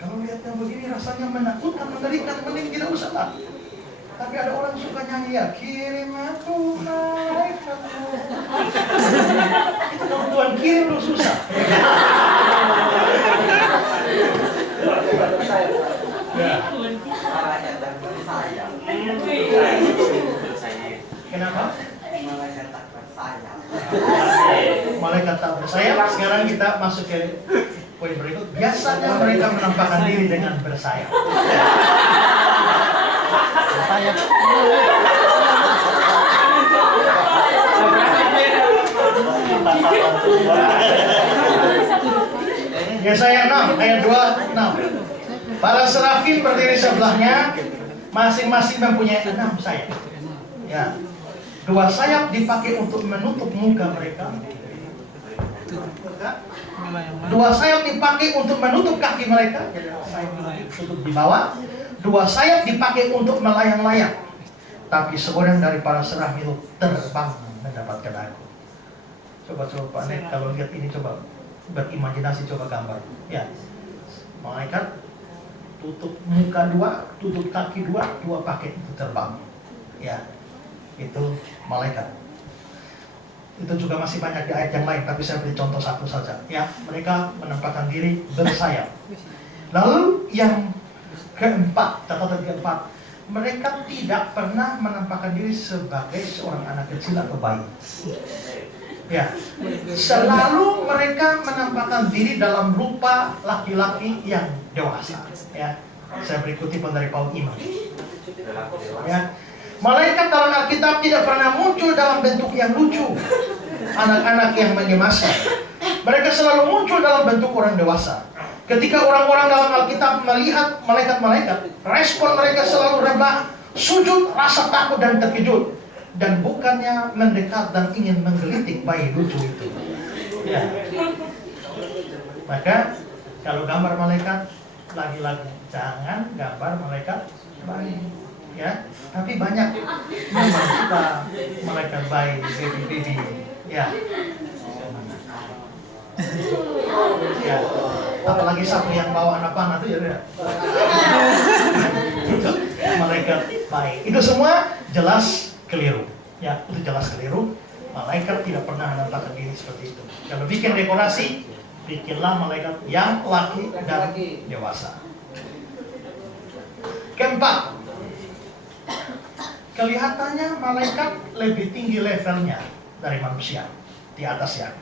Kalau lihat yang begini rasanya menakutkan, mengerikan, mending tidak usah lah. Tapi ada orang suka nyanyi ya, kirim aku malaikatmu. Itu kalau Tuhan kirim lu susah. Ya. Kenapa? Malaikat tak bersayap. Sekarang kita masuk ke poin berikut. Biasanya mereka menampakkan diri dengan bersayap. Yesaya 6 ayat 26. Para serafim berdiri sebelahnya, masing-masing mempunyai 6 sayap. Ya. 2 sayap dipakai untuk menutup muka mereka. 2 sayap dipakai untuk menutup kaki mereka. Jadi sayap tutup di bawah. 2 sayap dipakai untuk melayang-layang. Tapi seorang dari para serafim itu terbang mendapatkan aku. Coba Pak Nek, kalau lihat ini coba berimajinasi, coba gambar. Ya, malaikat tutup muka 2, tutup kaki 2, 2 pakai itu terbang. Ya, itu malaikat. Itu juga masih banyak di ayat yang lain, tapi saya beri contoh satu saja. Ya, mereka menempatkan diri bersayap. Lalu yang keempat, catatan keempat, mereka tidak pernah menampakkan diri sebagai seorang anak kecil atau bayi. Ya, selalu mereka menampakkan diri dalam rupa laki-laki yang dewasa. Ya, saya beri kutipan dari Paul Iman. Ya, malaikat dalam Alkitab tidak pernah muncul dalam bentuk yang lucu, anak-anak yang mengemaskan. Mereka selalu muncul dalam bentuk orang dewasa. Ketika orang-orang dalam Alkitab melihat malaikat-malaikat, respon mereka selalu rebah, sujud, rasa takut dan terkejut, dan bukannya mendekat dan ingin menggelitik bayi lucu itu. Ya. Maka kalau gambar malaikat, lagi-lagi jangan gambar malaikat bayi. Ya, tapi banyak memang suka malaikat bayi, baby. Ya. Ya, apalagi satu yang bawa anak panah itu ya, malaikat baik. Itu semua jelas keliru. Ya, itu jelas keliru. Malaikat tidak pernah menampakkan diri seperti itu. Kalau bikin dekorasi, bikinlah malaikat yang laki dan dewasa. Keempat, kelihatannya malaikat lebih tinggi levelnya dari manusia, di atasnya.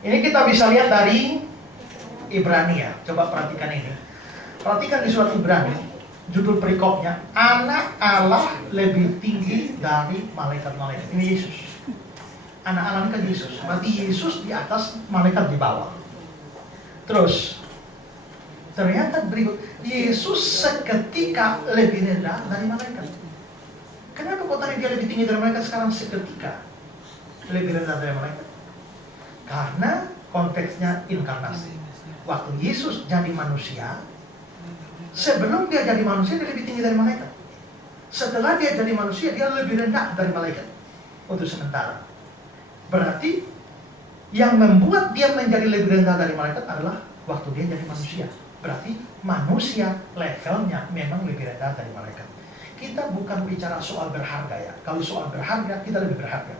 Ini kita bisa lihat dari Ibrani ya. Coba perhatikan ini. Perhatikan di surat Ibrani, judul perikopnya, anak Allah lebih tinggi dari malaikat-malaikat. Ini Yesus. Anak Allah ini kan Yesus. Berarti Yesus di atas, malaikat di bawah. Terus, ternyata berikut, Yesus seketika lebih rendah dari malaikat. Kenapa kok tadi dia lebih tinggi dari malaikat, sekarang seketika lebih rendah dari malaikat? Karena konteksnya inkarnasi. Waktu Yesus jadi manusia, sebelum dia jadi manusia dia lebih tinggi dari malaikat. Setelah dia jadi manusia dia lebih rendah dari malaikat untuk sementara. Berarti yang membuat dia menjadi lebih rendah dari malaikat adalah waktu dia jadi manusia. Berarti manusia levelnya memang lebih rendah dari malaikat. Kita bukan bicara soal berharga ya. Kalau soal berharga kita lebih berharga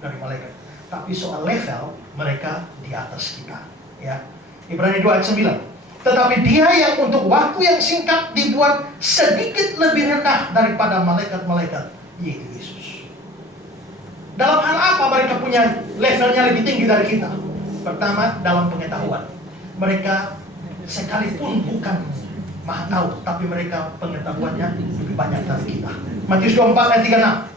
dari malaikat. Tapi soal level, mereka di atas kita. Ya. Ibrani 2 ayat 9. Tetapi dia yang untuk waktu yang singkat dibuat sedikit lebih rendah daripada malaikat-malaikat, yaitu Yesus. Dalam hal apa mereka punya levelnya lebih tinggi dari kita? Pertama, dalam pengetahuan. Mereka sekalipun bukan maha tahu, tapi mereka pengetahuannya lebih banyak dari kita. Matius 24 ayat 36.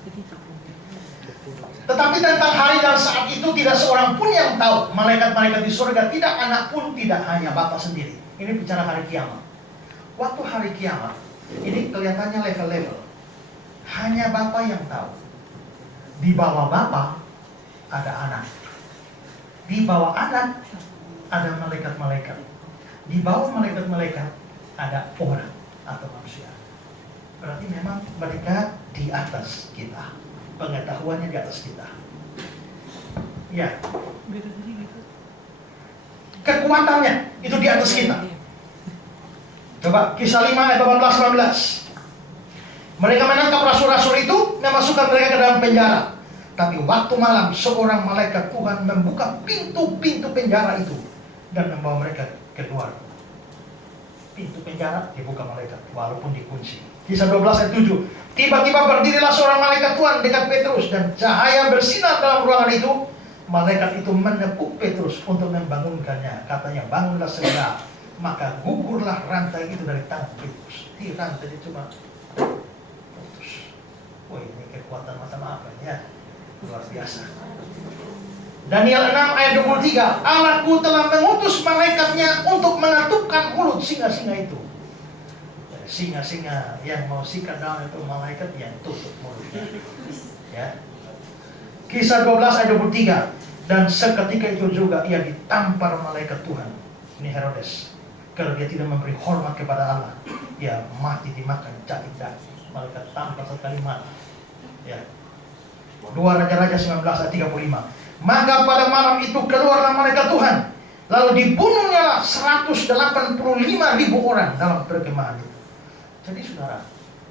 Tetapi tentang hari dan saat itu tidak seorang pun yang tahu. Malaikat-malaikat di surga tidak, anak pun tidak, hanya Bapa sendiri. Ini bicara hari kiamat. Waktu hari kiamat, ini kelihatannya level-level. Hanya Bapa yang tahu. Di bawah Bapa ada anak. Di bawah anak ada malaikat-malaikat. Di bawah malaikat-malaikat ada orang atau manusia. Berarti memang mereka di atas kita. Pengetahuannya di atas kita. Ya. Kekuatannya itu di atas kita. Coba Kisah 5 ayat 18-19. Mereka menangkap rasul-rasul itu, memasukkan mereka ke dalam penjara. Tapi waktu malam seorang malaikat Tuhan membuka pintu-pintu penjara itu dan membawa mereka keluar. Pintu penjara dibuka malaikat walaupun dikunci. Kisah 12 ayat 7. Tiba-tiba berdirilah seorang malaikat Tuhan dekat Petrus dan cahaya bersinar dalam ruangan itu. Malaikat itu menepuk Petrus untuk membangunkannya. Katanya, bangunlah segera. Maka gugurlah rantai itu dari tangan Petrus. Di rantai itu cuma putus. Wah, ini kekuatan macam apa ya? Luar biasa. Daniel 6 ayat 23. Allahku telah mengutus malaikatnya untuk mengatupkan mulut singa-singa itu. Singa-singa yang mau sikat daun itu malaikat yang tutup mulutnya. Ya. Kisah 12 ayat 23. Dan seketika itu juga ia ditampar malaikat Tuhan. Ini Herodes. Kalau dia tidak memberi hormat kepada Allah, ia mati dimakan cacing daging. Malaikat tampar sekali mati. Ya. 2 Raja-Raja 19 ayat 35. Maka pada malam itu keluarlah malaikat Tuhan. Lalu dibunuhnya 185.000 orang dalam perkemahan itu. Jadi saudara,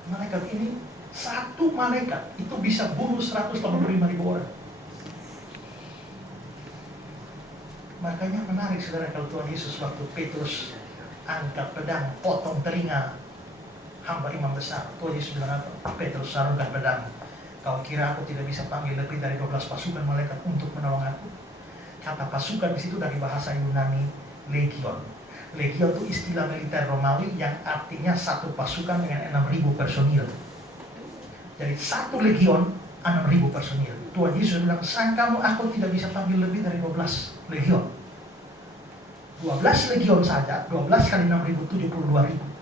malaikat ini, satu malaikat itu bisa bunuh 185.000 orang. Makanya menarik saudara, kalau Tuhan Yesus waktu Petrus angkat pedang, potong telinga hamba imam besar. Tuhan Yesus bilang apa? Petrus, sarungkan pedang. Kau kira aku tidak bisa panggil lebih dari 12 pasukan malaikat untuk menolong aku? Kata pasukan di situ dari bahasa Yunani legion. Legion itu istilah militer Romawi yang artinya satu pasukan dengan 6.000 personil. Jadi satu legion 6.000 personil. Tuhan Yesus bilang, sangkamu aku tidak bisa panggil lebih dari 12 legion. 12 legion saja, 12 kali 6.000, 72.000.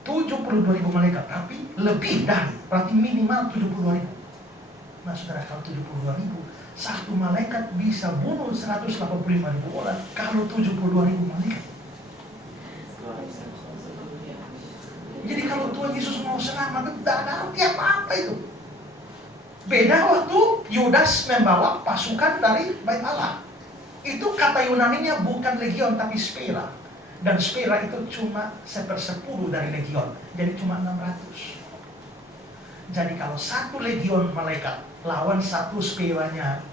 72.000 malaikat, tapi lebih dari, berarti minimal 72.000. Nah saudara, kalau 72.000, satu malaikat bisa bunuh 185.000 orang. Kalau 72.000 malaikat, jadi kalau Tuhan Yesus mau selamat, tidak ada arti apa-apa itu. Beda waktu Yudas membawa pasukan dari Bait Allah. Itu kata Yunaninya bukan legion tapi spera. Dan spera itu cuma 1/10 dari legion. Jadi cuma 600. Jadi kalau satu legion malaikat lawan satu speranya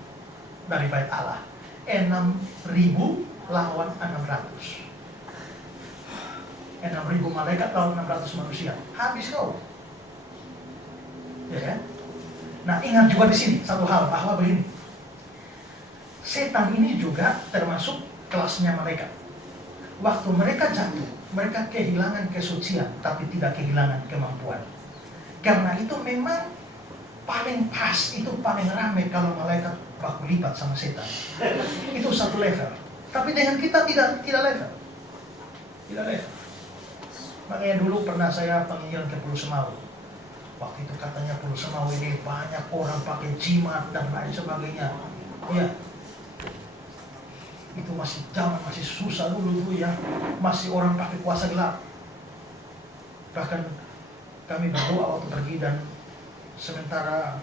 dari Bait Allah, 6.000 lawan 600. 6.000 malaikat lawan 600 manusia. Habis kau. Ya kan? Nah, ingat juga di sini satu hal, bahwa begini. Setan ini juga termasuk kelasnya malaikat. Waktu mereka jatuh, mereka kehilangan kesucian, tapi tidak kehilangan kemampuan. Karena itu memang paling pas, itu paling ramai kalau malaikat baku lipat sama setan. Itu satu level. Tapi dengan kita tidak level. Tidak level. Makanya dulu pernah saya panggilan ke Pulau Semau. Waktu itu katanya Pulau Semau ini banyak orang pakai jimat dan lain sebagainya. Ya. Itu masih zaman, masih susah dulu ya. Masih orang pakai kuasa gelap. Bahkan kami berdoa waktu pergi dan sementara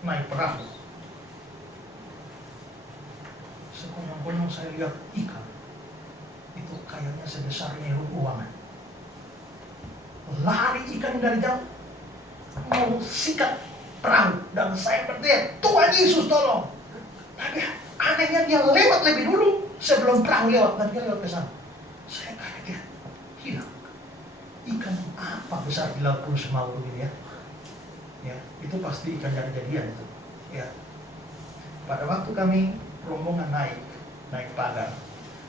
naik perahu, sekonyong-konyong saya lihat ikan. Itu kayaknya sebesar ruangan. Lari ikan dari jauh, mau sikat perahu, dan saya berteriak, Tuhan Yesus tolong. Tapi anehnya dia lewat lebih dulu sebelum perahu lewat, dan dia lewat ke sana. Saya kaget, hilang. Ikan apa besar di laut Pulau Semau begini ya? Ya, itu pasti ikan jadi-jadian itu. Ya. Pada waktu kami rombongan naik pagar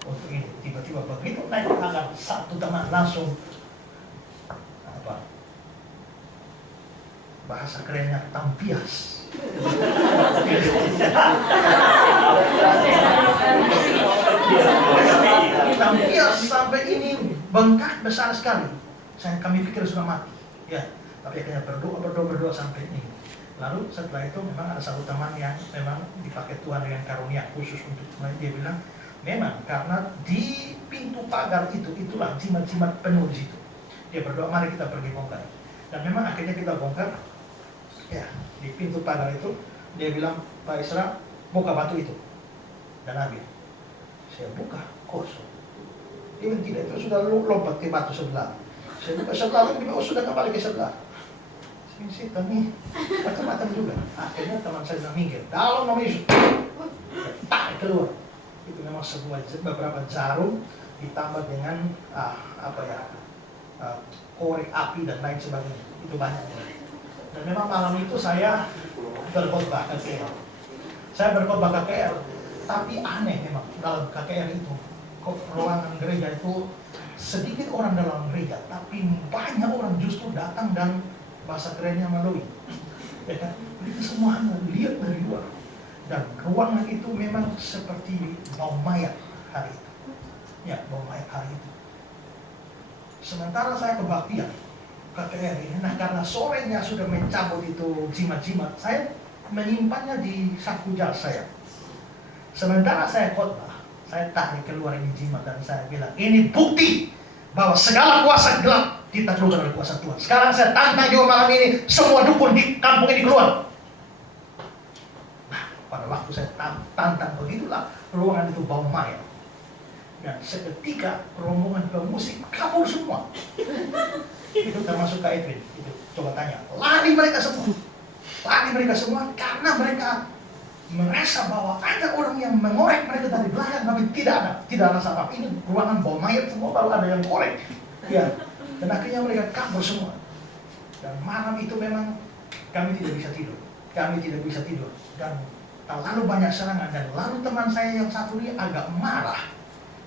untuk ini, tiba-tiba begitu naik pagar, satu teman langsung bahasa kerennya tampias. Tampias sampai ini bengkak besar sekali. Kami pikir sudah mati. Ya, tapi akhirnya berdoa sampai ini. Lalu setelah itu memang ada satu teman yang memang dipakai Tuhan dengan karunia khusus untuk dia bilang, memang karena di pintu pagar itulah jimat-jimat penuh di situ. Dia berdoa, mari kita pergi bongkar. Dan memang akhirnya kita bongkar. Ya, di pintu pagar itu dia bilang, Pak Isra, buka batu itu. Dan ambil. Saya buka, kosong. Dia bilang, tidak, itu sudah lompat ke batu sebelah. Saya buka sebelah, dia bilang, sudah kembali ke sebelah. Setan nih, macam-macam juga. Akhirnya teman saya bilang, minggir. Dalam nama Yesus, tarik keluar. Itu memang beberapa jarum ditambah dengan korek api dan lain sebagainya. Itu banyak. Dan memang malam itu saya berkhotbah KKR. Saya berkhotbah KKR, tapi aneh memang dalam KKR itu, ruangan gereja itu sedikit orang dalam gereja, tapi banyak orang justru datang dan bahasa kerennya melalui. Ya kan? Itu semuanya lihat dari luar. Dan ruangan itu memang seperti bau mayat hari itu. Ya, bau mayat hari itu. Sementara saya kebaktian KKR ini, nah karena sorenya sudah mencabut itu jimat-jimat, saya menyimpannya di saku jas saya. Sementara saya khotbah, saya tarik keluar ini jimat dan saya bilang, ini bukti bahwa segala kuasa gelap ditaklukkan oleh kuasa Tuhan. Sekarang saya tantang juga malam ini, semua dukun di kampung ini keluar. Nah, pada waktu saya tantang begitulah, ruangan itu bau mayat. Dan seketika rombongan pemusik kabur semua. Itu termasuk Kak Edwin. Itu coba tanya. Lari mereka semua karena mereka merasa bahwa ada orang yang mengorek mereka dari belakang, tapi tidak rasa apa. Ini ruangan bau mayat semua, baru ada yang korek. Ya, dan akhirnya mereka kabur semua. Dan malam itu memang kami tidak bisa tidur. Dan lalu banyak serangan, dan lalu teman saya yang satu ini agak marah.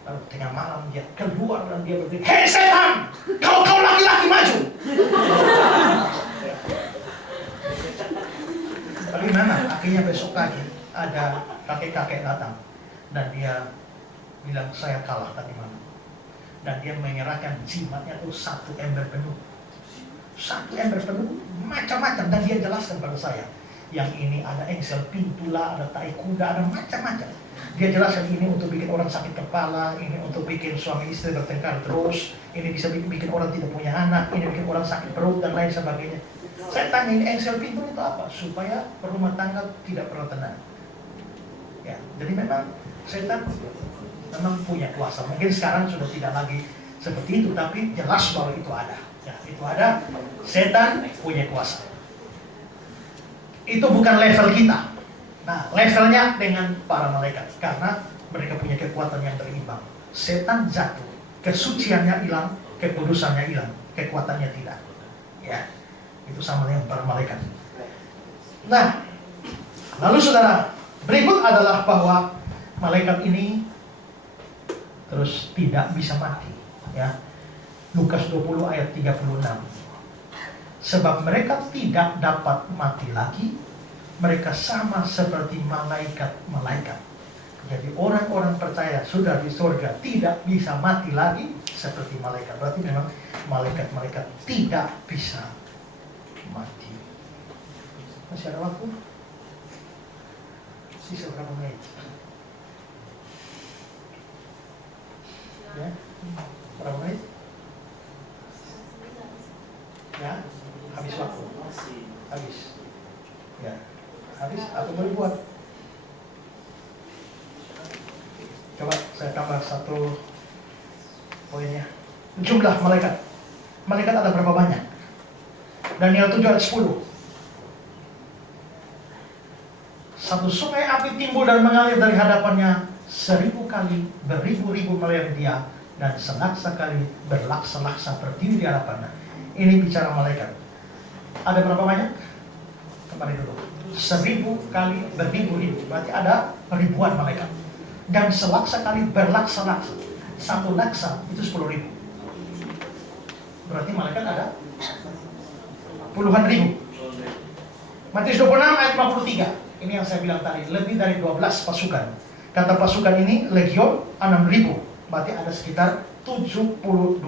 Lalu tengah malam dia keluar dan dia berkata, "Hei setan, kau laki-laki maju!" Bagaimana? Akhirnya besok pagi ada kakek-kakek datang dan dia bilang, "Saya kalah tadi malam." Dan dia menyerahkan jimatnya itu 1 ember penuh. 1 ember penuh, macam-macam. Dan dia jelaskan pada saya, yang ini ada engsel pintu lah, ada tai kuda, ada macam-macam. Dia jelaskan ini untuk bikin orang sakit kepala, ini untuk bikin suami istri bertengkar terus, ini bisa bikin orang tidak punya anak, ini bikin orang sakit perut dan lain sebagainya. Saya tanya, ini engsel pintu itu apa? Supaya rumah tangga tidak pernah tenang. Ya, jadi memang setan memang punya kuasa. Mungkin sekarang sudah tidak lagi seperti itu, tapi jelas bahwa itu ada. Ya, itu ada. Setan punya kuasa. Itu bukan level kita. Nah, levelnya dengan para malaikat, karena mereka punya kekuatan yang berimbang. Setan jatuh, kesuciannya hilang, kekudusannya hilang, kekuatannya tidak. Ya, itu sama dengan para malaikat. Nah, lalu saudara, berikut adalah bahwa malaikat ini terus tidak bisa mati. Ya, Lukas 20 ayat 36. Sebab mereka tidak dapat mati lagi, mereka sama seperti malaikat-malaikat. Jadi orang-orang percaya sudah di surga tidak bisa mati lagi seperti malaikat. Berarti memang malaikat-malaikat tidak bisa mati. Masih ada waktu? Sisa berapa menit? Ya, berapa menit? Ya, habis waktu. Habis. Ya, habis atau mau dibuat? Coba saya tambah 1 poinnya. Jumlah malaikat. Malaikat ada berapa banyak? Daniel 7 ayat 10. Satu sungai api timbul dan mengalir dari hadapannya 1000 kali, beribu-ribu melihat dia, dan selaksa kali berlaksa-laksa berdiri di hadapannya. Ini bicara malaikat. Ada berapa banyak? Kembali dulu. 1000 kali beribu-ribu, berarti ada ribuan malaikat. Dan selaksa kali berlaksa-laksa. 1 laksa itu 10.000. Berarti malaikat ada puluhan ribu. Matius 26 ayat 53. Ini yang saya bilang tadi, lebih dari 12 pasukan. Kata pasukan ini legion 6.000. Berarti ada sekitar 72.000.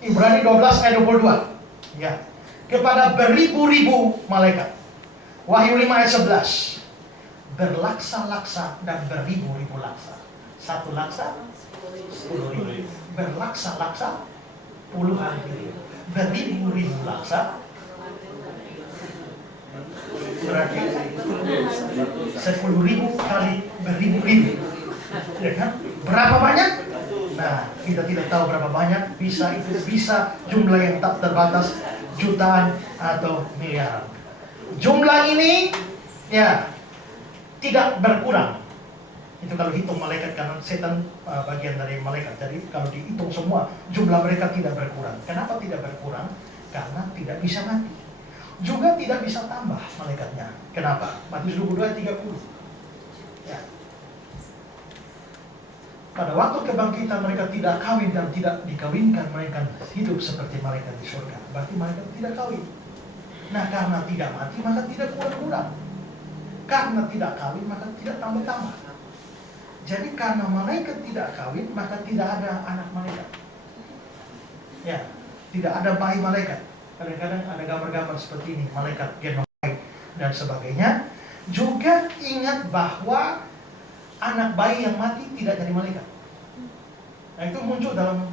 Ibrani 12 ayat 22. Ya. Kepada beribu-ribu malaikat. Wahyu 5 ayat 11. Berlaksa-laksa dan beribu-ribu laksa. 1 laksa 10.000. Berlaksa-laksa puluhan ribu. Beribu-ribu laksa berarti 10.000 kali beribu-ribu. Ya kan? Berapa banyak? Nah, kita tidak tahu berapa banyak. Bisa jumlah yang tak terbatas, jutaan atau miliaran. Jumlah ini ya tidak berkurang. Itu kalau hitung malaikat, karena setan bagian dari malaikat. Jadi kalau dihitung semua, jumlah mereka tidak berkurang. Kenapa tidak berkurang? Karena tidak bisa mati. Juga tidak bisa tambah malaikatnya. Kenapa? Matius 22 ayat 30. Ya. Pada waktu kebangkitan mereka tidak kawin dan tidak dikawinkan, mereka hidup seperti malaikat di surga. Berarti malaikat tidak kawin. Nah, karena tidak mati maka tidak kurang-kurang. Karena tidak kawin maka tidak tambah-tambah. Jadi karena malaikat tidak kawin maka tidak ada anak malaikat. Ya, tidak ada bayi malaikat. Kadang-kadang ada gambar-gambar seperti ini, malaikat gendong bayi dan sebagainya. Juga ingat bahwa anak bayi yang mati tidak jadi malaikat. Nah, itu muncul dalam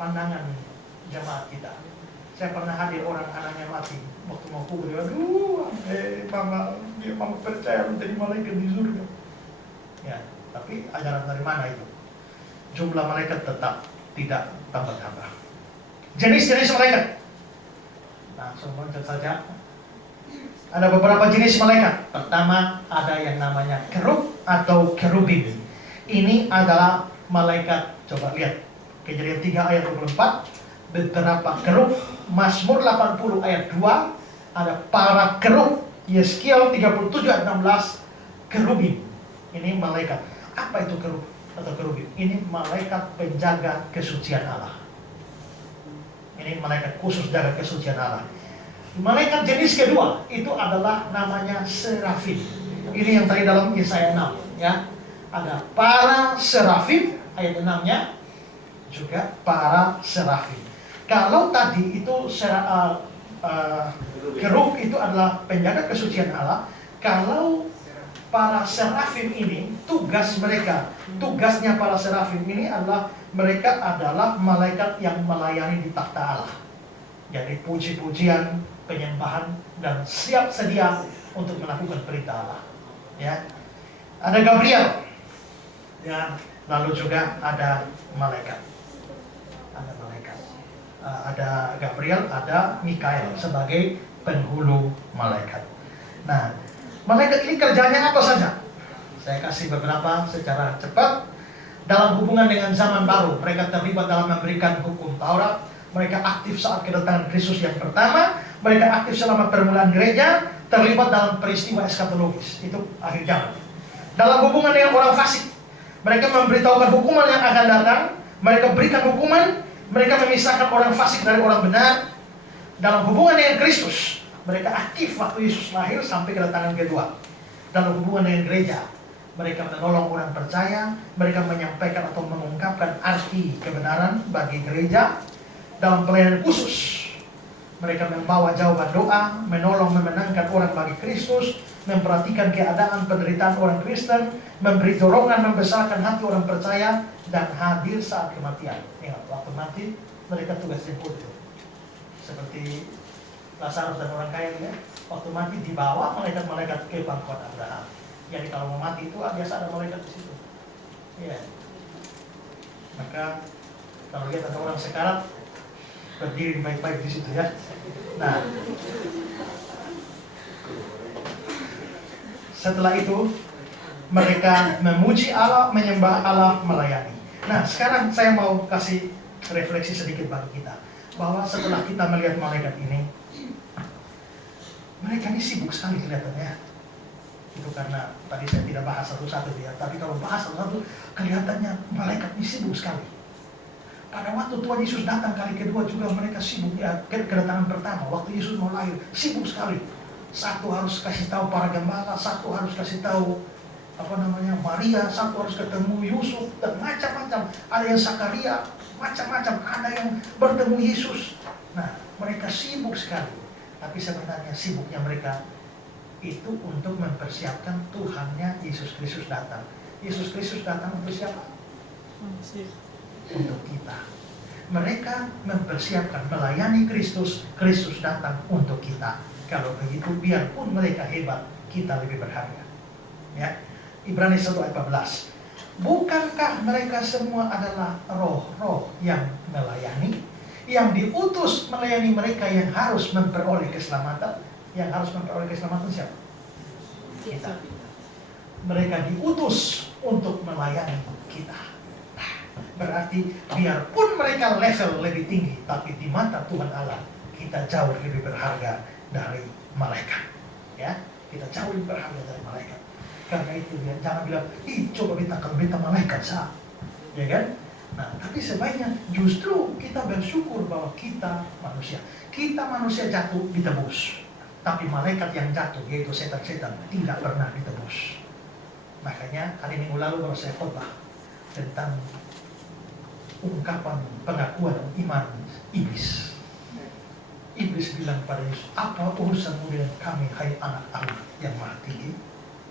pandangan jemaat kita. Saya pernah hadir orang anaknya mati, waktu mau kubur, aduh, mama percaya menjadi malaikat di surga. Ya, tapi ajaran dari mana itu? Jumlah malaikat tetap tidak tambah-tambah. Jenis-jenis malaikat. Langsung loncat saja. Ada beberapa jenis malaikat. Pertama, ada yang namanya kerub atau kerubim. Ini adalah malaikat, coba lihat Kejadian 3 ayat 24, beberapa kerub. Mazmur 80 ayat 2, ada para kerub. Yeskiel 37 ayat 16, kerubim. Ini malaikat. Apa itu kerub atau kerubim? Ini malaikat penjaga kesucian Allah. Ini malaikat khusus jaga kesucian Allah. Malaikat jenis kedua itu adalah namanya serafim. Ini yang tadi dalam Yesaya 6 ya. Ada para serafim ayat 6-nya, juga para serafim. Kalau tadi itu kerub itu adalah penjaga kesucian Allah. Kalau para serafim ini tugasnya para serafim ini adalah mereka adalah malaikat yang melayani di takhta Allah. Jadi puji-pujian, penyembahan, dan siap sedia untuk melakukan perintah Allah. Ya, ada Gabriel, ya, lalu juga ada malaikat, ada Gabriel, ada Mikael sebagai penghulu malaikat. Nah, malaikat ini kerjanya apa saja? Saya kasih beberapa secara cepat. Dalam hubungan dengan zaman baru, mereka terlibat dalam memberikan hukum Taurat. Mereka aktif saat kedatangan Kristus yang pertama. Mereka aktif selama permulaan gereja, terlibat dalam peristiwa eskatologis. Itu akhir zaman. Dalam hubungan dengan orang fasik, mereka memberitahukan hukuman yang akan datang. Mereka berikan hukuman. Mereka memisahkan orang fasik dari orang benar. Dalam hubungan dengan Kristus, mereka aktif waktu Yesus lahir sampai kedatangan kedua. Dalam hubungan dengan gereja, mereka menolong orang percaya. Mereka menyampaikan atau mengungkapkan arti kebenaran bagi gereja. Dalam pelayanan khusus, mereka membawa jawaban doa, menolong memenangkan orang bagi Kristus, memperhatikan keadaan penderitaan orang Kristen, memberi dorongan membesarkan hati orang percaya, dan hadir saat kematian. Ingat, waktu mati mereka tugas jemput itu. Seperti Lazarus dan orang kaya ya, waktu mati dibawa malaikat-malaikat ke pangkuan Abraham. Jadi kalau mau mati itu biasa ada malaikat di situ. Iya. Maka kalau lihat ada orang sekarat, berdiri baik-baik di situ ya. Nah, setelah itu mereka memuji Allah, menyembah Allah, melayani. Nah, sekarang saya mau kasih refleksi sedikit bagi kita, bahwa setelah kita melihat malaikat ini, mereka ini sibuk sekali kelihatannya. Itu karena tadi saya tidak bahas satu-satu ya, tapi kalau bahas satu-satu kelihatannya malaikat ini sibuk sekali. Pada waktu Tuhan Yesus datang kali kedua juga mereka sibuk ya, kedatangan pertama waktu Yesus mau lahir sibuk sekali. Satu harus kasih tahu para gembala, satu harus kasih tahu Maria, satu harus ketemu Yusuf, dan macam-macam. Ada yang Zakaria, macam-macam. Ada yang bertemu Yesus. Nah, mereka sibuk sekali. Tapi sebenarnya sibuknya mereka itu untuk mempersiapkan Tuhannya Yesus Kristus datang. Yesus Kristus datang untuk siapa? Untuk kita. Mereka mempersiapkan melayani Kristus. Kristus datang untuk kita. Kalau begitu, biarpun mereka hebat, kita lebih berharga. Ya, Ibrani 1 ayat 14. Bukankah mereka semua adalah roh-roh yang melayani, yang diutus melayani mereka yang harus memperoleh keselamatan? Yang harus memperoleh keselamatan siapa? Kita. Mereka diutus untuk melayani kita. Berarti biarpun mereka level lebih tinggi, tapi di mata Tuhan Allah kita jauh lebih berharga dari malaikat. Ya, kita jauh lebih berharga dari malaikat. Karena itu ya, jangan bilang, coba bintang malaikat sah, ya kan? Nah, tapi sebaiknya justru kita bersyukur bahwa kita manusia jatuh ditebus, tapi malaikat yang jatuh yaitu setan-setan tidak pernah ditebus. Makanya hari minggu lalu baru saya khotbah tentang ungkapan pengakuan iman iblis. Iblis bilang pada Yesus, apa urusanmu dengan kami, hai anak Allah yang maha tinggi?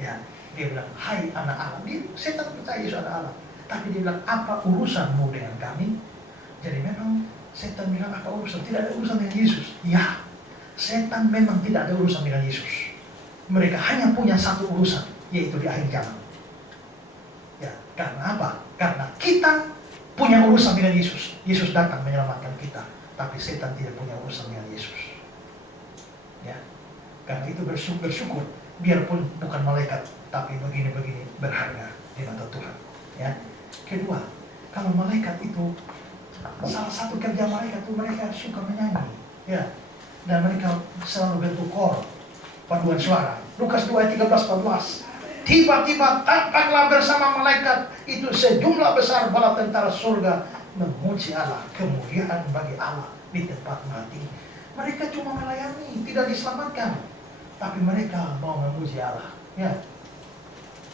Ya, dia bilang, hai anak Allah. Setan percaya Yesus anak Allah, tapi dia bilang, apa urusanmu dengan kami? Jadi memang setan bilang, apa urusan? Tidak ada urusan dengan Yesus. Ya, setan memang tidak ada urusan dengan Yesus. Mereka hanya punya satu urusan, yaitu di akhir zaman. Ya, karena apa? Karena kita punya urusan dengan Yesus. Yesus datang menyelamatkan kita, tapi setan tidak punya urusan dengan Yesus. Ya, Karena itu bersyukur, biarpun bukan malaikat, tapi begini-begini berharga di mata Tuhan. Ya. Kedua, kalau malaikat itu, salah satu kerja malaikat itu mereka suka menyanyi, ya, dan mereka selalu bentuk kor, paduan suara. Lukas 2 ayat 13-14. Tiba-tiba tampaklah bersama malaikat itu sejumlah besar bala tentara surga memuji Allah, kemuliaan bagi Allah di tempat mati. Mereka cuma melayani, tidak diselamatkan, tapi mereka mau memuji Allah. Ya,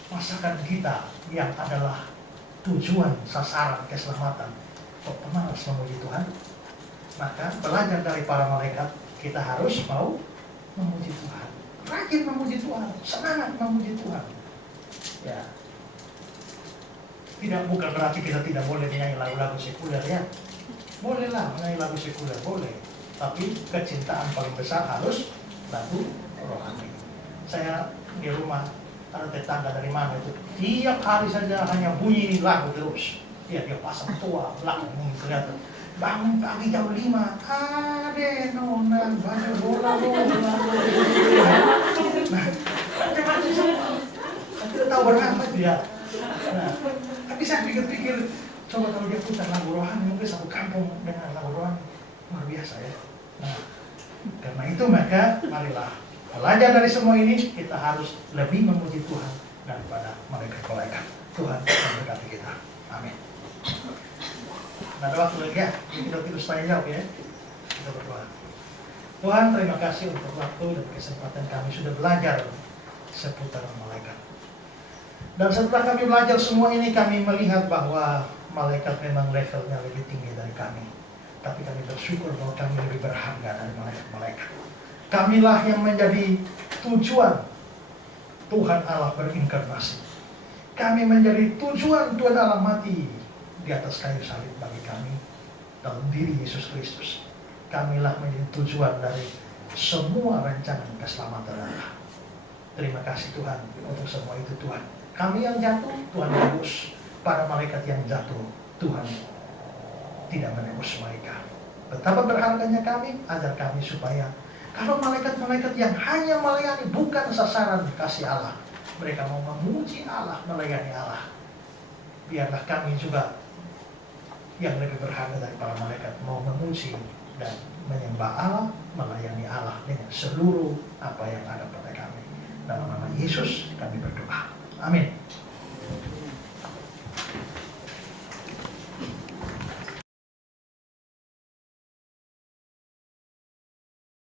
masakan kita yang adalah tujuan sasaran keselamatan, kok pemalas memuji Tuhan? Maka belajar dari para malaikat, kita harus mau memuji Tuhan, rajin memuji Tuhan, semangat memuji Tuhan. Ya, bukan berarti kita tidak boleh menyanyi lagu-lagu sekuler, ya. Bolehlah menyanyi lagu sekuler, boleh. Tapi kecintaan paling besar harus lagu rohani. Saya di rumah ada tetangga dari mana itu, tiap hari saja hanya bunyi lagu terus. Ya, dia pasang tua, lagu kelihatan. Bangun pagi jam 5, ade nona baju bola. Nah, macam-macam semua. Saya tidak tahu berapa itu ya. Nah, tapi saya pikir-pikir, coba kalau dia putar lagu rohani, mungkin satu kampung dengan lagu rohani, luar biasa ya. Nah, karena itu maka marilah belajar dari semua ini, kita harus lebih memuji Tuhan daripada malaikat-malaikat. Tuhan memberkati kita. Amin. Nah, ada waktu lagi ya, kita terus tanya jawab ya. Kita berdoa. Tuhan, terima kasih untuk waktu dan kesempatan kami sudah belajar seputar malaikat. Dan setelah kami belajar semua ini, kami melihat bahwa malaikat memang levelnya lebih tinggi dari kami. Tapi kami bersyukur bahwa kami lebih berharga dari malaikat-malaikat. Kamilah yang menjadi tujuan Tuhan Allah berinkarnasi. Kami menjadi tujuan Tuhan Allah mati di atas kayu salib bagi kami dalam diri Yesus Kristus. Kamilah menjadi tujuan dari semua rancangan keselamatan Allah. Terima kasih Tuhan untuk semua itu Tuhan. Kami yang jatuh, Tuhan nebus. Para malaikat yang jatuh, Tuhan tidak menebus mereka. Betapa berharganya kami, ajar kami supaya kalau malaikat-malaikat yang hanya melayani bukan sasaran kasih Allah, mereka mau memuji Allah, melayani Allah. Biarlah kami juga yang lebih berharga dari para malaikat mau memuji dan menyembah Allah, melayani Allah dengan seluruh apa yang ada pada kami. Dalam nama Yesus kami berdoa. Amin.